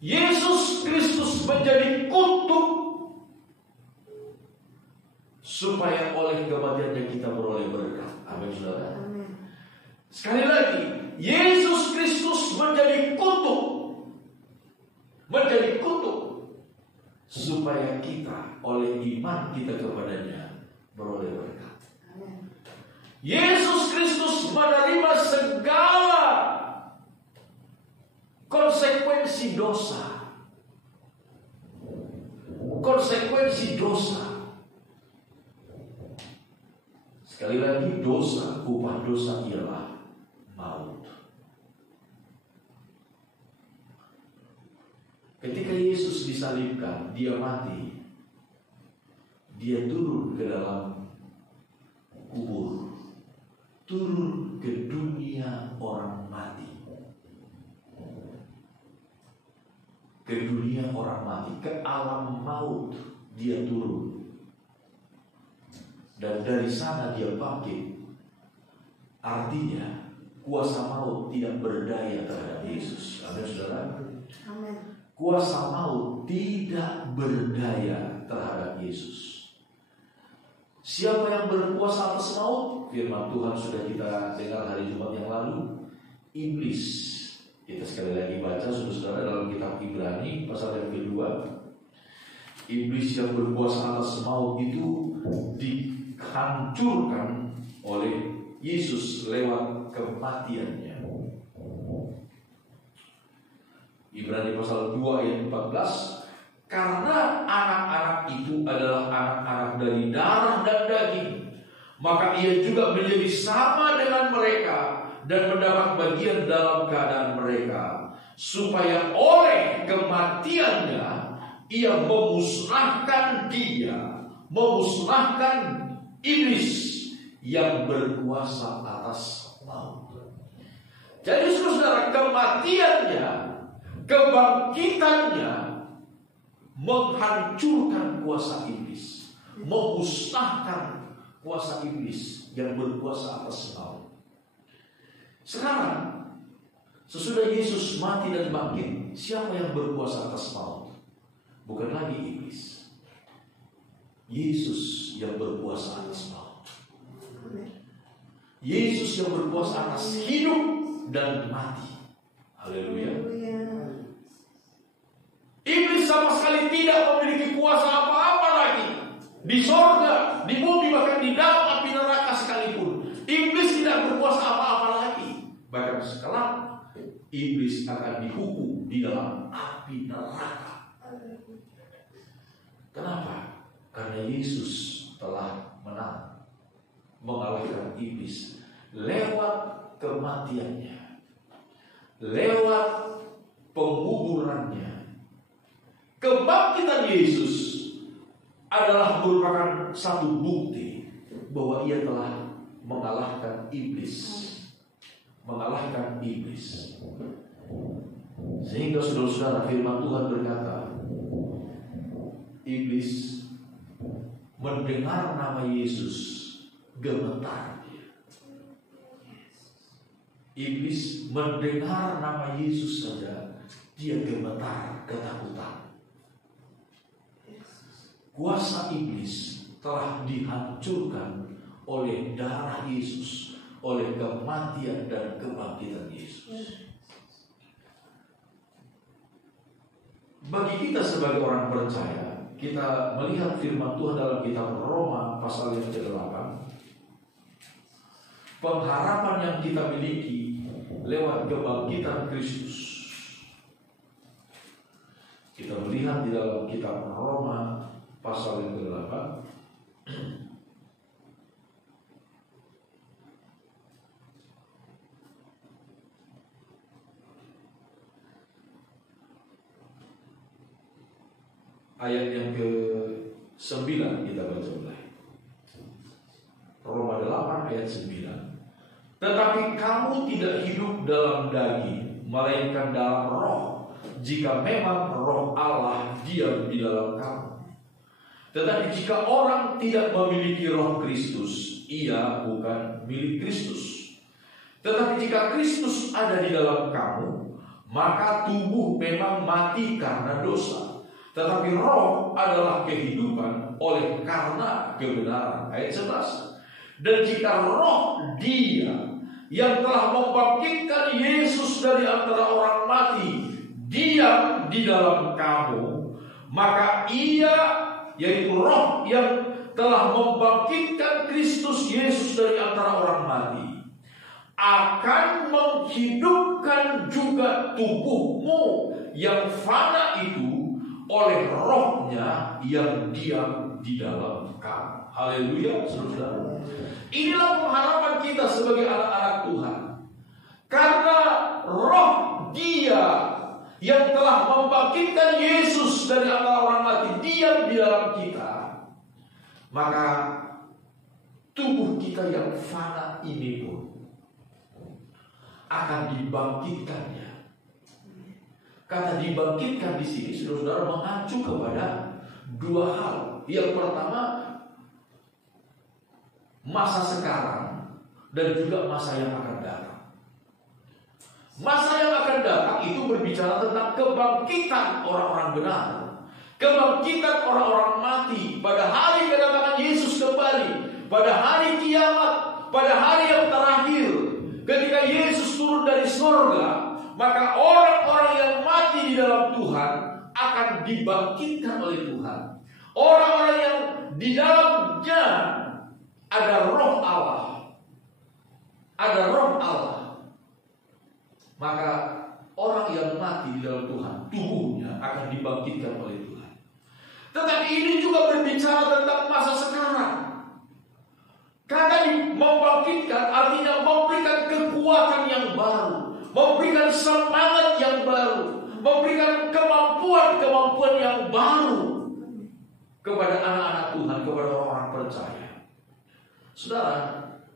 Yesus Kristus menjadi kutuk supaya oleh kematiannya kita beroleh berkat. Amin, saudara. Sekali lagi, Yesus Kristus menjadi kutuk supaya kita oleh iman kita kepadanya beroleh berkat. Yesus Kristus menerima segala konsekuensi dosa. Sekali lagi, dosa, upah dosa ialah maut. Ketika Yesus disalibkan, Dia mati, Dia turun ke dalam kubur, turun ke dunia orang mati, ke alam maut. Dia turun, dan dari sana Dia bangkit. Artinya kuasa maut tidak berdaya terhadap Yesus. Amin, saudara. Amin. Kuasa maut tidak berdaya terhadap Yesus. Siapa yang berkuasa atas maut? Firman Tuhan sudah kita dengar hari Jumat yang lalu. Iblis. Kita sekali lagi baca, saudara-saudara, dalam kitab Ibrani pasal yang kedua. Iblis yang berkuasa atas maut itu dihancurkan oleh Yesus lewat kematiannya. Ibrani pasal 2 ayat 14. Karena anak-anak itu adalah anak-anak dari darah dan daging, maka Ia juga menjadi sama dengan mereka dan mendapat bagian dalam keadaan mereka, supaya oleh kematiannya Ia memusnahkan iblis yang berkuasa atas maut. Jadi saudara, kematiannya, kebangkitannya menghancurkan kuasa iblis, memusnahkan kuasa iblis yang berkuasa atas maut. Sekarang, sesudah Yesus mati dan bangkit, siapa yang berkuasa atas maut? Bukan lagi iblis. Yesus yang berkuasa atas maut. Yesus yang berkuasa atas hidup dan mati. Haleluya. Iblis sama sekali tidak memiliki kuasa apa-apa lagi di sorga, di bumi, bahkan di dalam api neraka sekalipun. Iblis tidak berkuasa apa-apa lagi. Bahkan sekarang iblis akan dihukum di dalam api neraka. Kenapa? Karena Yesus telah menang, mengalahkan iblis lewat kematiannya, lewat penguburannya. Kebangkitan Yesus adalah merupakan satu bukti bahwa ia telah mengalahkan iblis. Mengalahkan iblis. Sehingga saudara-saudara, firman Tuhan berkata, iblis mendengar nama Yesus gemetar. Iblis mendengar nama Yesus saja dia gemetar, ketakutan. Kuasa iblis telah dihancurkan oleh darah Yesus, oleh kematian dan kebangkitan Yesus. Bagi kita sebagai orang percaya, kita melihat firman Tuhan dalam kitab Roma pasal yang ke-8. Pengharapan yang kita miliki lewat kebangkitan Kristus. Kita melihat di dalam kitab Roma pasal yang ke-8. Ayat yang ke-9 kita baca mulai. Roma 8 ayat 9. Tetapi kamu tidak hidup dalam daging, melainkan dalam roh, jika memang roh Allah diam di dalam kamu. Tetapi jika orang tidak memiliki roh Kristus, ia bukan milik Kristus. Tetapi jika Kristus ada di dalam kamu, maka tubuh memang mati karena dosa, tetapi roh adalah kehidupan oleh karena kebenaran. Ayat 11. Dan jika roh Dia yang telah membangkitkan Yesus dari antara orang mati diam di dalam kamu, maka Ia, yaitu roh yang telah membangkitkan Kristus Yesus dari antara orang mati, akan menghidupkan juga tubuhmu yang fana itu oleh rohnya yang diam di dalam kamu. Haleluya, saudara. Inilah pengharapan kita sebagai anak-anak Tuhan. Karena roh Dia yang telah membangkitkan Yesus dari antara orang mati diam di dalam kita, maka tubuh kita yang fana ini pun akan dibangkitkannya. Kata dibangkitkan di sini, saudara-saudara, mengacu kepada dua hal. Yang pertama, masa sekarang dan juga masa yang akan datang. Masa yang akan datang itu berbicara tentang kebangkitan orang-orang benar, kebangkitan orang-orang mati pada hari kedatangan Yesus kembali, pada hari kiamat, pada hari yang terakhir, ketika Yesus turun dari surga. Maka orang-orang yang mati di dalam Tuhan akan dibangkitkan oleh Tuhan. Orang-orang yang di dalamnya ada roh Allah, ada roh Allah, maka orang yang mati di dalam Tuhan, tubuhnya akan dibangkitkan oleh Tuhan. Tetapi ini juga berbicara tentang masa sekarang. Karena membangkitkan artinya memberikan kekuatan yang baru, memberikan semangat yang baru, memberikan kemampuan-kemampuan yang baru kepada anak-anak Tuhan, kepada orang-orang percaya. Saudara,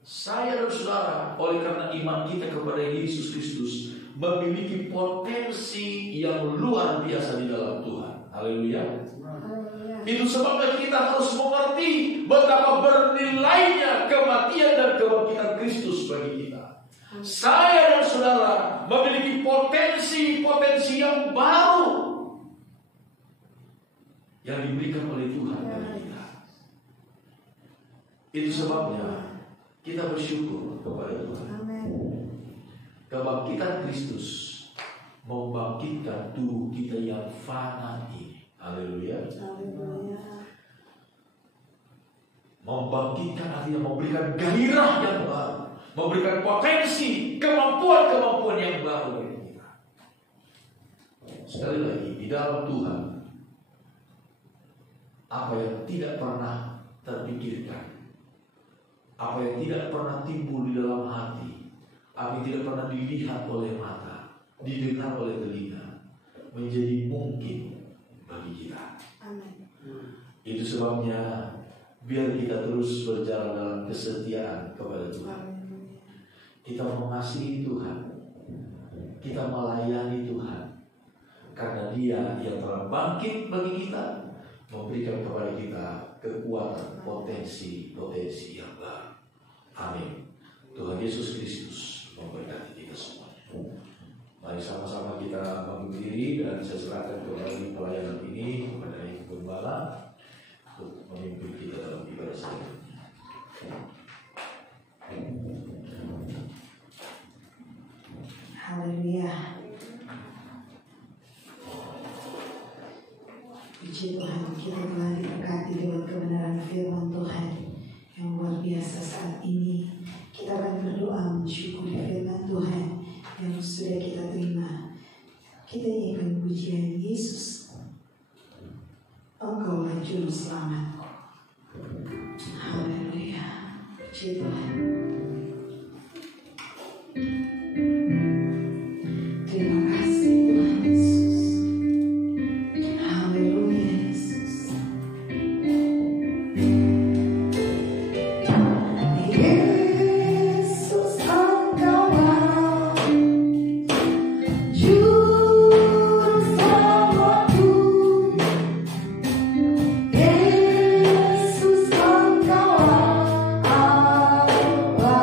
saya dan saudara, oleh karena iman kita kepada Yesus Kristus, memiliki potensi yang luar biasa di dalam Tuhan. Haleluya. Itu sebabnya kita harus mengerti betapa bernilainya kematian dan kebangkitan Kristus bagi kita. Saya dan saudara memiliki potensi yang baru yang diberikan oleh Tuhan kepada kita. Itu sebabnya kita bersyukur kepada Tuhan. Kebangkitan Kristus membangkitkan tubuh kita yang fana ini. Haleluya. Membangkitkan artinya memberikan gairah yang baru, memberikan potensi, kemampuan-kemampuan yang baru bagi kita. Sekali lagi, di dalam Tuhan, apa yang tidak pernah terpikirkan, apa yang tidak pernah timbul di dalam hati, apa yang tidak pernah dilihat oleh mata, didengar oleh telinga, menjadi mungkin bagi kita. Amin. Itu sebabnya biar kita terus berjalan dalam kesetiaan kepada Tuhan. Kita mengasihi Tuhan, kita melayani Tuhan, karena Dia yang telah bangkit bagi kita, memberikan kepada kita kekuatan, potensi yang baru. Amin. Tuhan Yesus Kristus memberkati kita semua. Mari sama-sama kita berdiri dan saya serahkan kembali pelayanan ini kepada Ibu Gembala untuk memimpin kita dalam ibadah selanjutnya. Haleluya. Puji Tuhan, kita telah diberkati dengan kebenaran firman Tuhan yang luar biasa saat ini. Kita akan berdoa mensyukuri firman Tuhan yang sudah kita terima. Kita nyanyikan pujian Yesus, Engkaulah Juru Selamatku. Haleluya. Puji Tuhan. Terima kasih Tuhan Yesus. Haleluya Yesus. Yesus Engkaulah Juru Selamatku. Yesus Engkaulah Allah.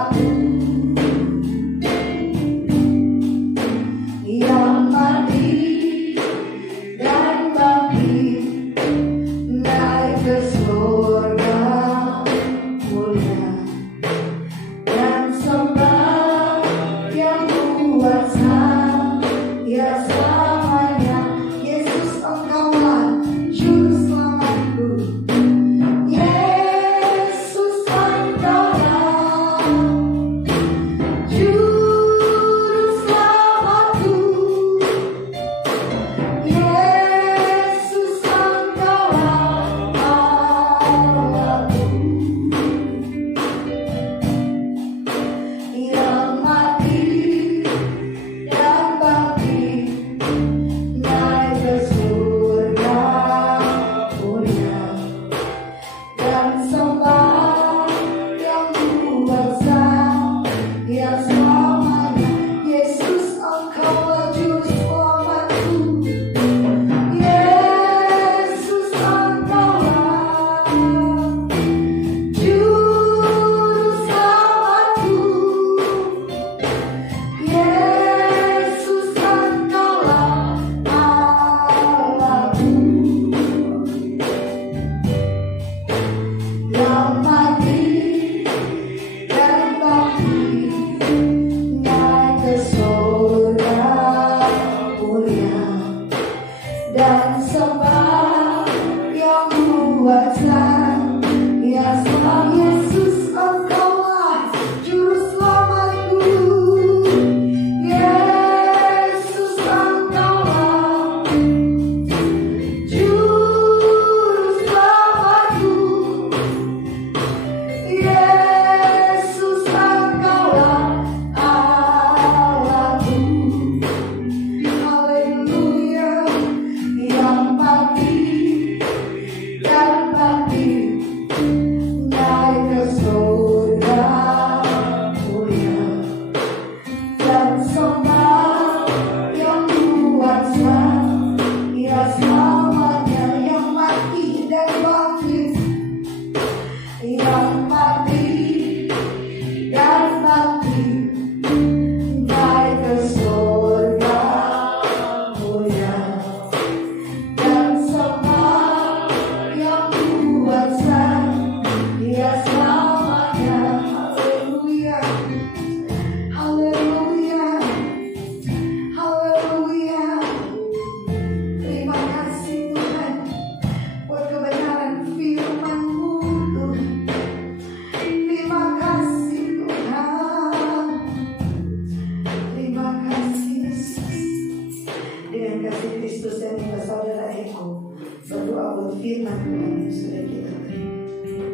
yang kasih Kristus dan juga saudara Eko berdoa buat firman Tuhan yang sudah kita terima.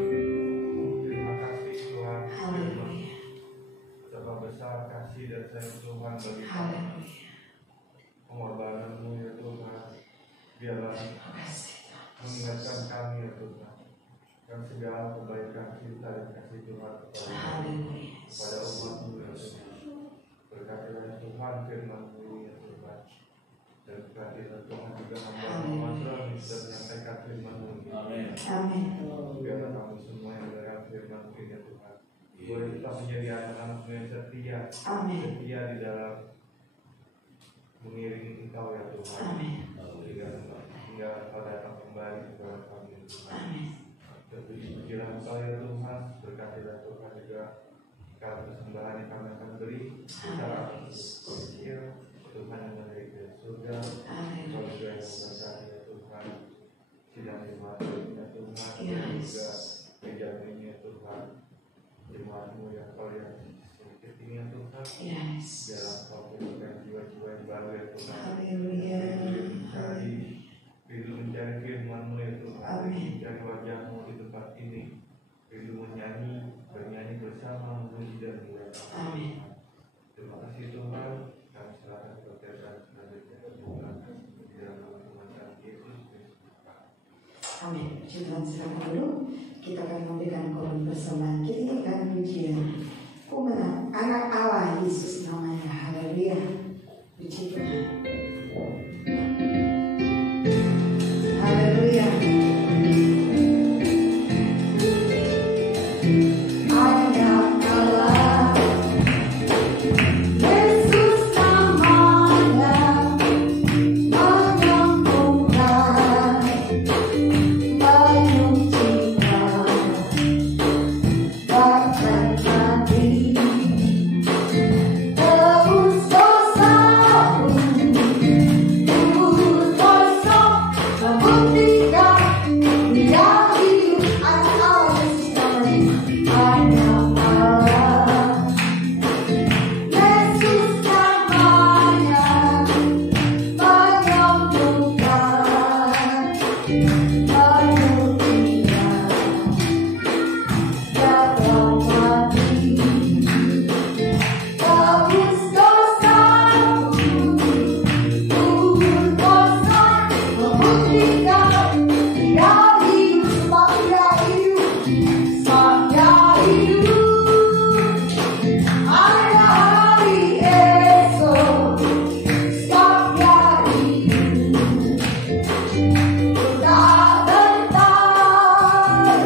Terima kasih Tuhan. Haleluya. Betapa besar kasih dan sayang Tuhan bagi kami. Haleluya. Pengorbanan-Mu ya Tuhan. Biarlah Terima kasih Tuhan. mengingatkan kami ya Tuhan. Dan segala kebaikan cinta dan kasih Tuhan Haleluya. kepada umat-Mu ya Tuhan. Berkatilah Tuhan firman-Mu ya Tuhan. Dan berkatilah Tuhan juga hamba-Mu yang sudah menyampaikan firman-Mu. Amin. Amin. Biarlah kami semua yang mendengar firman-Mu ya Tuhan. Boleh kita menjadi anak-anak-Mu yang setia. Amin. Setia di dalam mengiringi Engkau ya Tuhan. Amin. Hingga Engkau datang kembali kepada kami ya Tuhan. Amin. Terpujilah Engkau ya Tuhan. Berkatilah Tuhan juga kalau persembahan yang kami akan beri secara kecil Tuhan yang menarik dari surga. Engkau juga yang memberkati ya Tuhan. Sidang jemaat ya Tuhan. Dan juga meja ini ya Tuhan. Jemaat-Mu yang Kau lihat sedikit ini ya Tuhan. Yes. Biarlah Kau berikan jiwa-jiwa yang baru ya Tuhan. Haleluya. Rindu mencari firman-Mu ya Tuhan. Amin. Mencari wajah-Mu di tempat ini. Rindu bernyanyi bersama memuji dan memuliakan. Amin. Terima kasih Tuhan. Kami serahkan kepercayaan selanjutnya ke Tuhan di dalam nama Tuhan Yesus Kristus. Amin. Puji Tuhan, silakan dulu. Kita akan memberikan korban persembahan. Kita akan pujian. Pemenang anak Allah Yesus namanya. Haleluya. Puji Tuhan. Haleluya. Anak Allah Yesus namanya, menyembuhkan, menyucikan, bahkan mati, tebus dosaku, tebus dosa, membuktikan Dia hidup. Anak Allah Yesus namanya, anak Allah Yesus namanya, menyembuhkan, menyucikan, bahkan mati, tebus dosaku, tebus dosa, membuktikan Dia hidup. Sebab Dia hidup, ada hari esok. Sebab Dia hidup, tak gentar,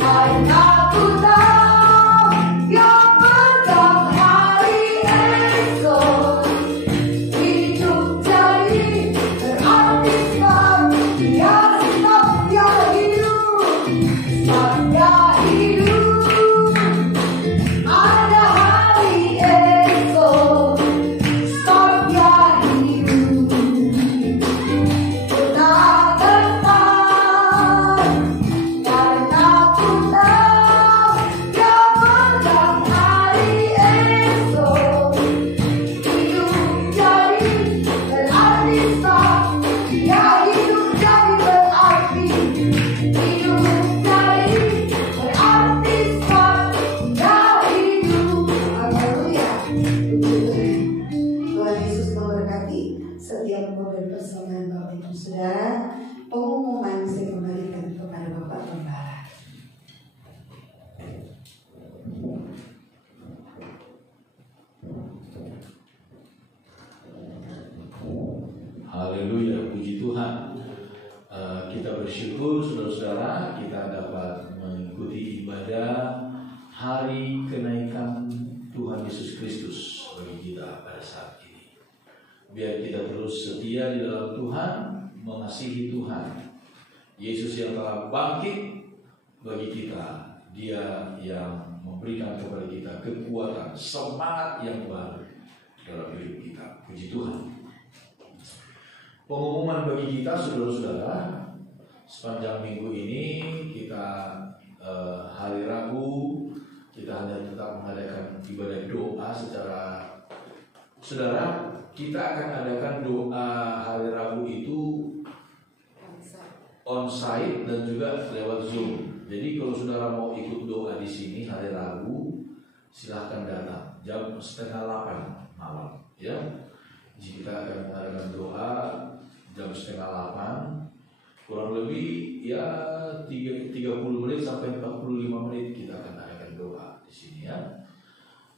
karena ku tahu Dia menang hari esok. Hidup jadi berarti sebab Dia hidup. Sebab Dia hidup, ada hari esok. Sebab Dia hidup, tak gentar, karena ku tahu Dia menang hari esok. Hidup jadi berarti sebab Dia hidup, jadi berarti hidup jadi berarti sebab Dia hidup. Haleluya. Tuhan Yesus memberkati. Setiap memberi persembahan Bapak Ibu Saudara, pengumuman saya kembalikan kepada Bapak Gembala. Haleluya, puji Tuhan. Kita bersyukur saudara-saudara kita dapat mengikuti ibadah hari kenaikan Tuhan Yesus Kristus bagi kita pada saat ini. Biar kita terus setia di dalam Tuhan, mengasihi Tuhan. Yesus yang telah bangkit bagi kita, Dia yang memberikan kepada kita kekuatan, semangat yang baru dalam hidup kita. Puji Tuhan. Pengumuman bagi kita saudara-saudara, sepanjang minggu ini kita hari Rabu kita hanya tetap mengadakan ibadah doa secara saudara kita akan adakan doa hari Rabu itu on-site dan juga lewat Zoom. Jadi kalau saudara mau ikut doa di sini hari Rabu, silahkan datang jam 7:30 malam. Ya, kita akan mengadakan doa jam 7:30, kurang lebih ya 30 menit sampai 45 menit kita akan adakan doa di sini ya.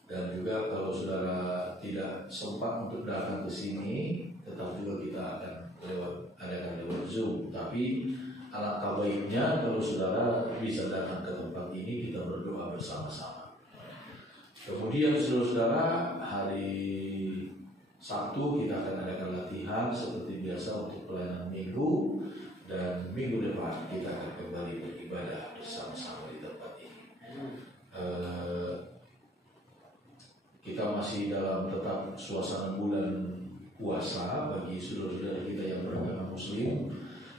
Dan juga kalau saudara tidak sempat untuk datang ke sini, tetap juga kita akan adakan lewat Zoom. Tapi alangkah baiknya kalau saudara bisa datang ke tempat ini, kita berdoa bersama-sama. Kemudian saudara-saudara, hari Sabtu kita akan adakan latihan seperti biasa untuk pelayanan minggu, dan minggu depan kita akan kembali beribadah bersama-sama di tempat ini. Kita masih dalam tetap suasana bulan puasa bagi saudara-saudara kita yang beragama Muslim.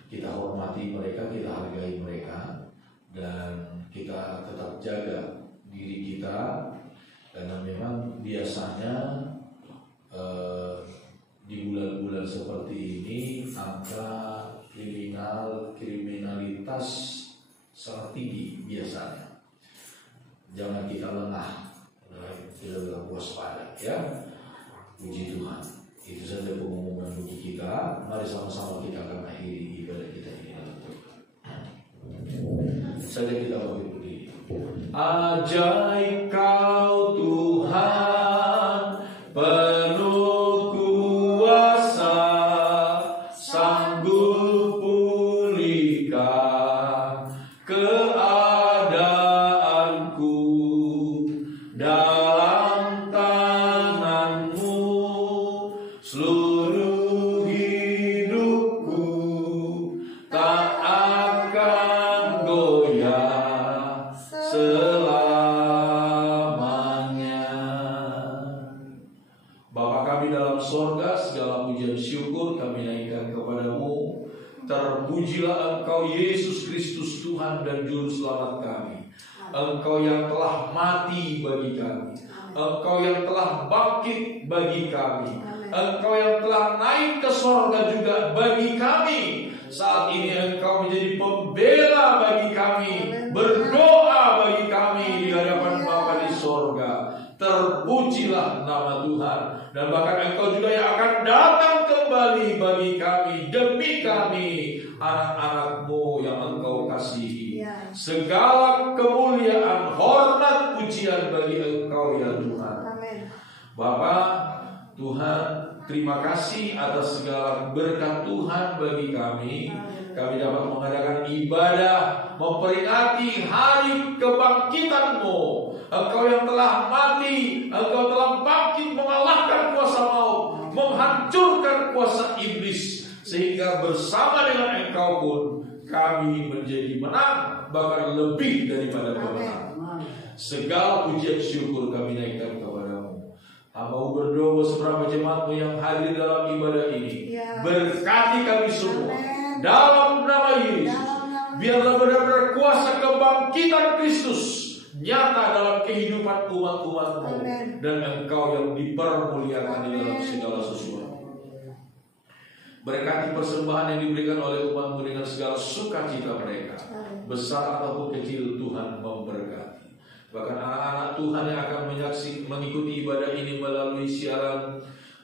Kita hormati mereka, kita hargai mereka, dan kita tetap jaga diri kita, karena memang biasanya di bulan-bulan seperti ini angka kriminalitas sangat tinggi biasanya. Jangan kita lengah, kita tetap waspada ya. Puji Tuhan. Itu saja pengumuman bagi kita. Mari sama-sama kita akan akhiri ibadah kita ini dalam doa. Saja kita berdiri. Ajaib Kau Tuhan, penuh kuasa, sanggup pulihkan keadaanku, dalam tangan-Mu seluruh hidupku tak akan goyah selamanya. Bapa kami dalam sorga, segala pujian syukur kami naikkan kepadamu. Terpujilah Engkau Yesus Kristus, Tuhan dan Juru Selamat kami. Engkau yang telah mati bagi kami, Engkau yang telah bangkit bagi kami, Engkau yang telah naik ke sorga juga bagi kami. Saat ini Engkau menjadi pembela bagi kami, berdoa bagi kami di hadapan Bapa di sorga. Terpujilah nama Tuhan. Dan bahkan Engkau juga yang akan datang kembali bagi kami, demi kami, anak-anak-Mu yang Engkau kasihi. Segala kemuliaan, hormat, pujian bagi Engkau ya Tuhan. Bapa, Tuhan, terima kasih atas segala berkat Tuhan bagi kami. Kami dapat mengadakan ibadah, memperingati hari kebangkitan-Mu. Engkau yang telah mati, Engkau telah bangkit mengalahkan kuasa maut, menghancurkan kuasa iblis, sehingga bersama dengan Engkau pun kami menjadi menang, bahkan lebih daripada pemenang. Segala pujian syukur kami naikkan kepadamu. Hamba berdoa seberapa jemaat-Mu yang hadir dalam ibadah ini, berkati kami semua dalam nama Yesus. Biarlah benar-benar kuasa kebangkitan Kristus nyata dalam kehidupan umat-umat-Mu, dan Engkau yang dipermuliakan di dalam segala sesuatu. Berkati persembahan yang diberikan oleh umat-Mu dengan segala sukacita mereka, besar ataupun kecil, Tuhan memberkati. Bahkan anak-anak Tuhan yang akan mengikuti ibadah ini melalui siaran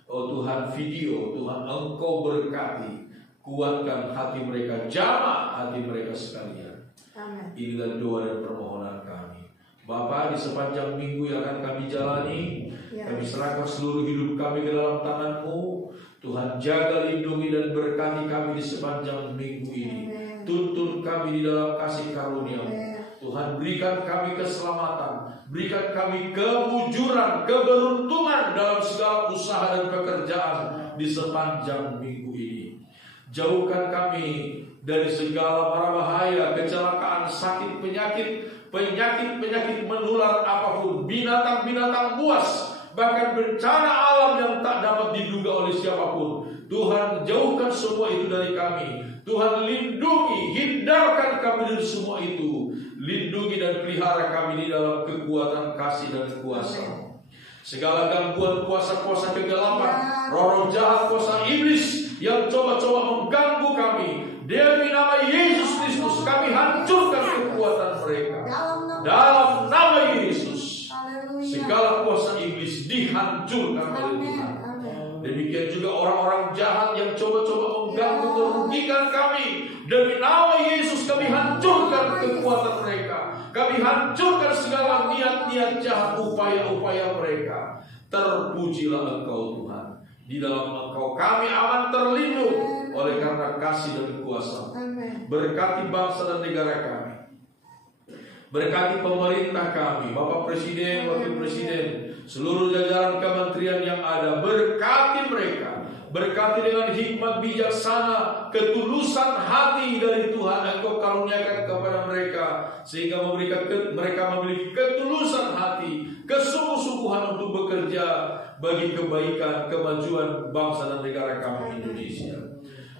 Tuhan video, Tuhan Engkau berkati, kuatkan hati mereka, jamah hati mereka sekalian. Inilah doa dan permohonan kami. Bapa, di sepanjang minggu yang akan kami jalani, kami serahkan seluruh hidup kami ke dalam tangan-Mu. Tuhan, jaga, lindungi dan berkati kami di sepanjang minggu ini. Tuntun kami di dalam kasih karunia-Mu. Tuhan, berikan kami keselamatan, berikan kami kemujuran, keberuntungan dalam segala usaha dan pekerjaan di sepanjang minggu ini. Jauhkan kami dari segala mara bahaya, kecelakaan, sakit, penyakit menular apapun, binatang-binatang buas, bahkan bencana alam yang tak dapat diduga oleh siapapun. Tuhan, jauhkan semua itu dari kami. Tuhan, lindungi, hindarkan kami dari semua itu. Lindungi dan pelihara kami di dalam kekuatan kasih dan kuasa. Segala gangguan kuasa-kuasa kegelapan, roh-roh jahat, kuasa iblis yang coba-coba mengganggu kami, demi nama Yesus Kristus kami hancurkan kekuatan mereka. Dalam nama Yesus, segala kuasa iblis dihancurkan oleh Tuhan. Demikian juga orang-orang jahat yang coba-coba mengganggu, merugikan kami, demi nama Yesus kami hancurkan kekuatan mereka. Kami hancurkan segala niat-niat jahat, upaya-upaya mereka. Terpujilah Engkau Tuhan. Di dalam Engkau kami aman terlindung oleh karena kasih dan kuasa. Berkati bangsa dan negara kami. Berkati pemerintah kami, Bapak Presiden, Wakil Presiden, seluruh jajaran kementerian yang ada. Berkati mereka. Berkati dengan hikmat bijaksana, ketulusan hati dari Tuhan Engkau karuniakan kepada mereka, sehingga mereka memiliki ketulusan hati, kesungguh-sungguhan untuk bekerja bagi kebaikan, kemajuan bangsa dan negara kami Indonesia.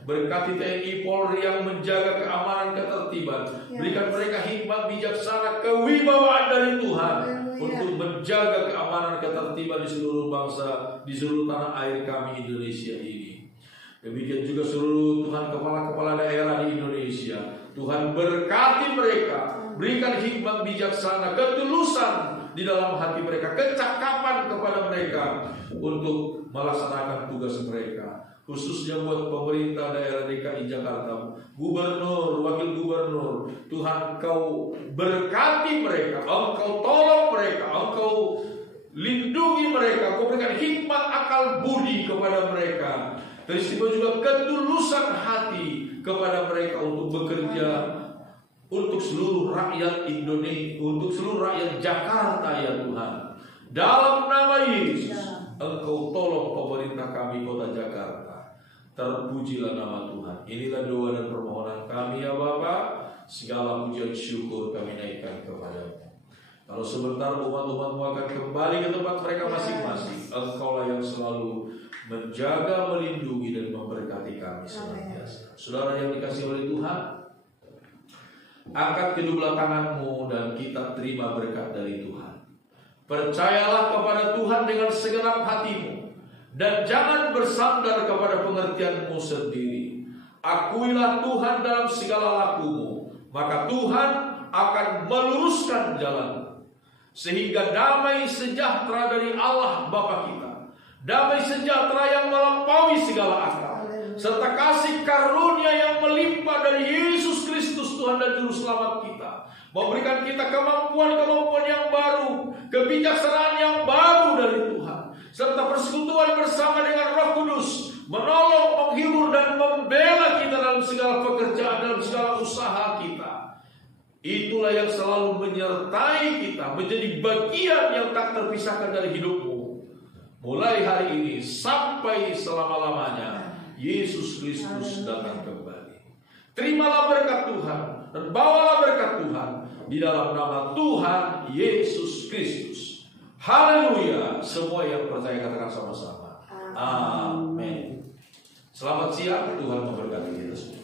Berkati TNI Polri yang menjaga keamanan ketertiban. Berikan mereka hikmat bijaksana, kewibawaan dari Tuhan untuk menjaga keamanan ketertiban di seluruh bangsa, di seluruh tanah air kami Indonesia ini. Demikian juga seluruh Tuhan kepala-kepala daerah di Indonesia. Tuhan berkati mereka, berikan hikmat bijaksana, ketulusan di dalam hati mereka, kecakapan kepada mereka untuk melaksanakan tugas mereka. Khususnya buat pemerintah daerah DKI Jakarta, gubernur, wakil gubernur, Tuhan Engkau berkati mereka, Engkau tolong mereka, Engkau lindungi mereka, Engkau berikan hikmat akal budi kepada mereka. Teristimewa juga ketulusan hati kepada mereka untuk bekerja untuk seluruh rakyat Indonesia, untuk seluruh rakyat Jakarta ya Tuhan. Dalam nama Yesus, Engkau tolong pemerintah kami kota Jakarta. Terpujilah nama Tuhan. Inilah doa dan permohonan kami ya Bapa. Segala pujian syukur kami naikkan kepadamu. Kalau sebentar umat-umatmu akan kembali ke tempat mereka masing-masing, Engkaulah yang selalu menjaga, melindungi dan memberkati kami senantiasa. Saudara yang dikasihi oleh Tuhan, angkat kedua tanganmu dan kita terima berkat dari Tuhan. Percayalah kepada Tuhan dengan segenap hatimu. Dan jangan bersandar kepada pengertianmu sendiri. Akuilah Tuhan dalam segala lakumu, maka Tuhan akan meluruskan jalanmu. Sehingga damai sejahtera dari Allah Bapa kita, damai sejahtera yang melampaui segala akal, serta kasih karunia yang melimpah dari Yesus Kristus Tuhan dan Juru Selamat kita, memberikan kita kemampuan-kemampuan yang baru, kebijaksanaan yang baru dari Tuhan, serta persekutuan bersama dengan Roh Kudus, menolong, menghibur dan membela kita dalam segala pekerjaan, dalam segala usaha kita. Itulah yang selalu menyertai kita, menjadi bagian yang tak terpisahkan dari hidupmu. Mulai hari ini sampai selama-lamanya, Yesus Kristus datang kembali. Terimalah berkat Tuhan dan bawalah berkat Tuhan di dalam nama Tuhan Yesus Kristus. Haleluya. Semua yang percaya katakan sama-sama. Amin. Selamat siang, Tuhan memberkati kita semua.